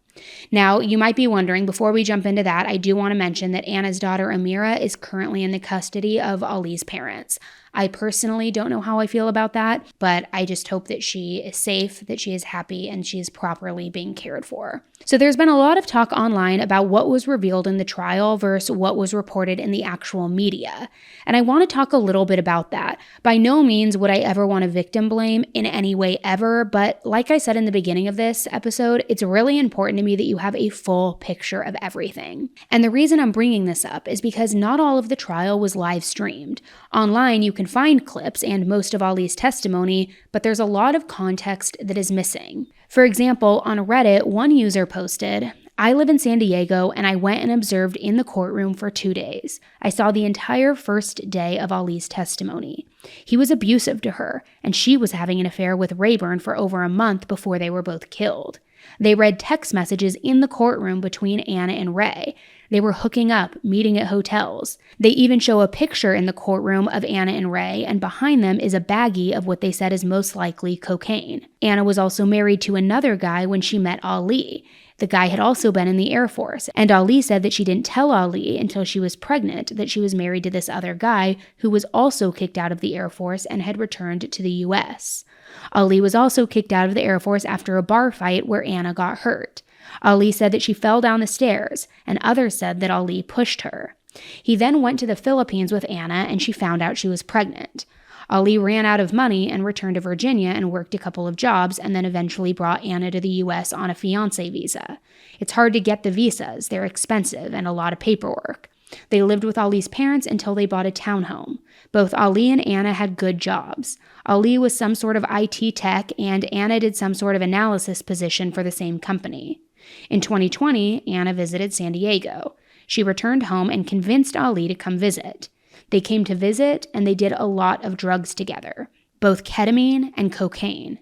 Now, you might be wondering, before we jump into that, I do want to mention that Anna's daughter Amira is currently in the custody of Ali's parents. I personally don't know how I feel about that, but I just hope that she is safe, that she is happy, and she is properly being cared for. So there's been a lot of talk online about what was revealed in the trial versus what was reported in the actual media. And I want to talk a little bit about that. By no means would I ever want to victim blame in any way ever, but like I said in the beginning of this episode, it's really important to me that you have a full picture of everything. And the reason I'm bringing this up is because not all of the trial was live streamed. Online, you can find clips and most of Ali's testimony, but there's a lot of context that is missing. For example, on Reddit, one user posted, "I live in San Diego and I went and observed in the courtroom for 2 days. I saw the entire first day of Ali's testimony. He was abusive to her, and she was having an affair with Rayburn for over a month before they were both killed. They read text messages in the courtroom between Anna and Ray. They were hooking up, meeting at hotels. They even show a picture in the courtroom of Anna and Ray, and behind them is a baggie of what they said is most likely cocaine. Anna was also married to another guy when she met Ali. The guy had also been in the Air Force, and Ali said that she didn't tell Ali until she was pregnant that she was married to this other guy who was also kicked out of the Air Force and had returned to the U.S. Ali was also kicked out of the Air Force after a bar fight where Anna got hurt. Ali said that she fell down the stairs, and others said that Ali pushed her. He then went to the Philippines with Anna, and she found out she was pregnant. Ali ran out of money and returned to Virginia and worked a couple of jobs, and then eventually brought Anna to the U.S. on a fiancé visa. It's hard to get the visas. They're expensive and a lot of paperwork. They lived with Ali's parents until they bought a townhome. Both Ali and Anna had good jobs. Ali was some sort of IT tech, and Anna did some sort of analysis position for the same company. In 2020, Anna visited San Diego. She returned home and convinced Ali to come visit. They came to visit, and they did a lot of drugs together, both ketamine and cocaine.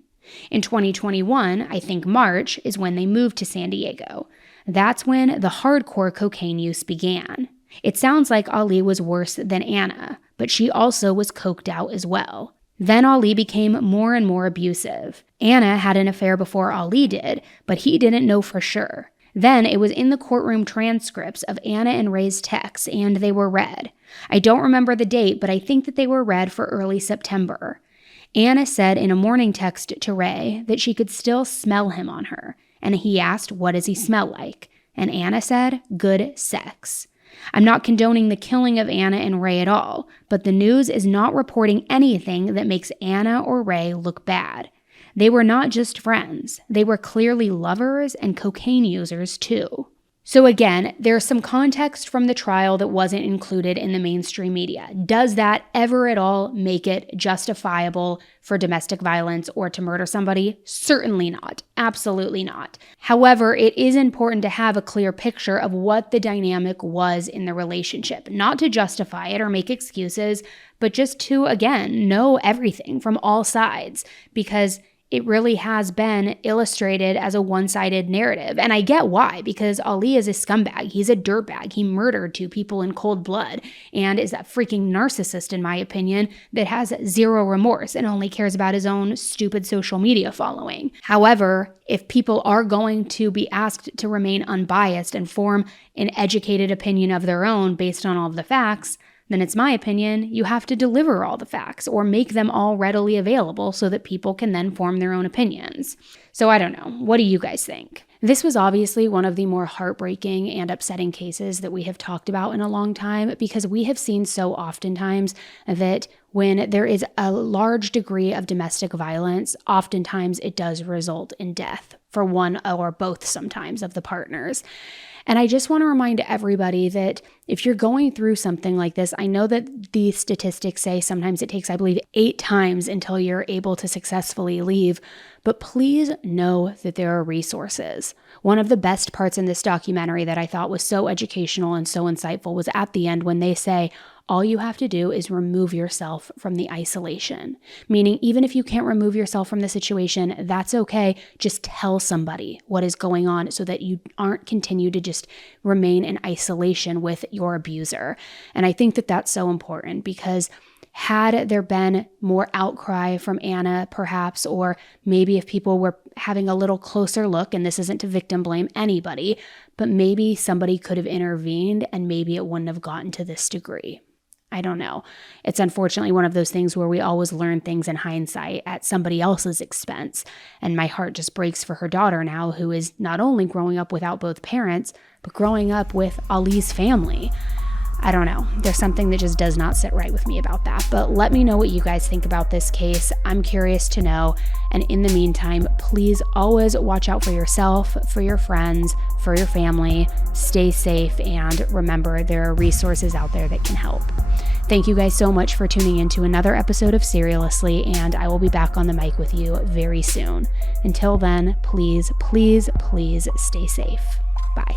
In 2021, I think March, is when they moved to San Diego. That's when the hardcore cocaine use began. It sounds like Ali was worse than Anna, but she also was coked out as well. Then Ali became more and more abusive. Anna had an affair before Ali did, but he didn't know for sure. Then it was in the courtroom transcripts of Anna and Ray's texts, and they were read. I don't remember the date, but I think that they were read for early September. Anna said in a morning text to Ray that she could still smell him on her, and he asked, "What does he smell like?" And Anna said, "Good sex." I'm not condoning the killing of Anna and Ray at all, but the news is not reporting anything that makes Anna or Ray look bad. They were not just friends. They were clearly lovers and cocaine users too. So again, there's some context from the trial that wasn't included in the mainstream media. Does that ever at all make it justifiable for domestic violence or to murder somebody? Certainly not. Absolutely not. However, it is important to have a clear picture of what the dynamic was in the relationship, not to justify it or make excuses, but just to, again, know everything from all sides, because it really has been illustrated as a one-sided narrative. And I get why, because Ali is a scumbag. He's a dirtbag. He murdered 2 people in cold blood and is a freaking narcissist, in my opinion, that has zero remorse and only cares about his own stupid social media following. However, if people are going to be asked to remain unbiased and form an educated opinion of their own based on all of the facts, then it's my opinion you have to deliver all the facts or make them all readily available so that people can then form their own opinions. So I don't know. What do you guys think? This was obviously one of the more heartbreaking and upsetting cases that we have talked about in a long time, because we have seen so oftentimes that when there is a large degree of domestic violence, oftentimes it does result in death for one or both sometimes of the partners. And I just want to remind everybody that if you're going through something like this, I know that the statistics say sometimes it takes, I believe, 8 times until you're able to successfully leave. But please know that there are resources. One of the best parts in this documentary that I thought was so educational and so insightful was at the end when they say, all you have to do is remove yourself from the isolation. Meaning, even if you can't remove yourself from the situation, that's okay. Just tell somebody what is going on so that you aren't continue to just remain in isolation with your abuser. And I think that that's so important, because had there been more outcry from Anna, perhaps, or maybe if people were having a little closer look, and this isn't to victim blame anybody, but maybe somebody could have intervened and maybe it wouldn't have gotten to this degree. I don't know. It's unfortunately one of those things where we always learn things in hindsight at somebody else's expense. And my heart just breaks for her daughter now, who is not only growing up without both parents, but growing up with Ali's family. I don't know. There's something that just does not sit right with me about that. But let me know what you guys think about this case. I'm curious to know. And in the meantime, please always watch out for yourself, for your friends, for your family. Stay safe, and remember, there are resources out there that can help. Thank you guys so much for tuning in to another episode of Serialously, and I will be back on the mic with you very soon. Until then, please, please, please stay safe. Bye.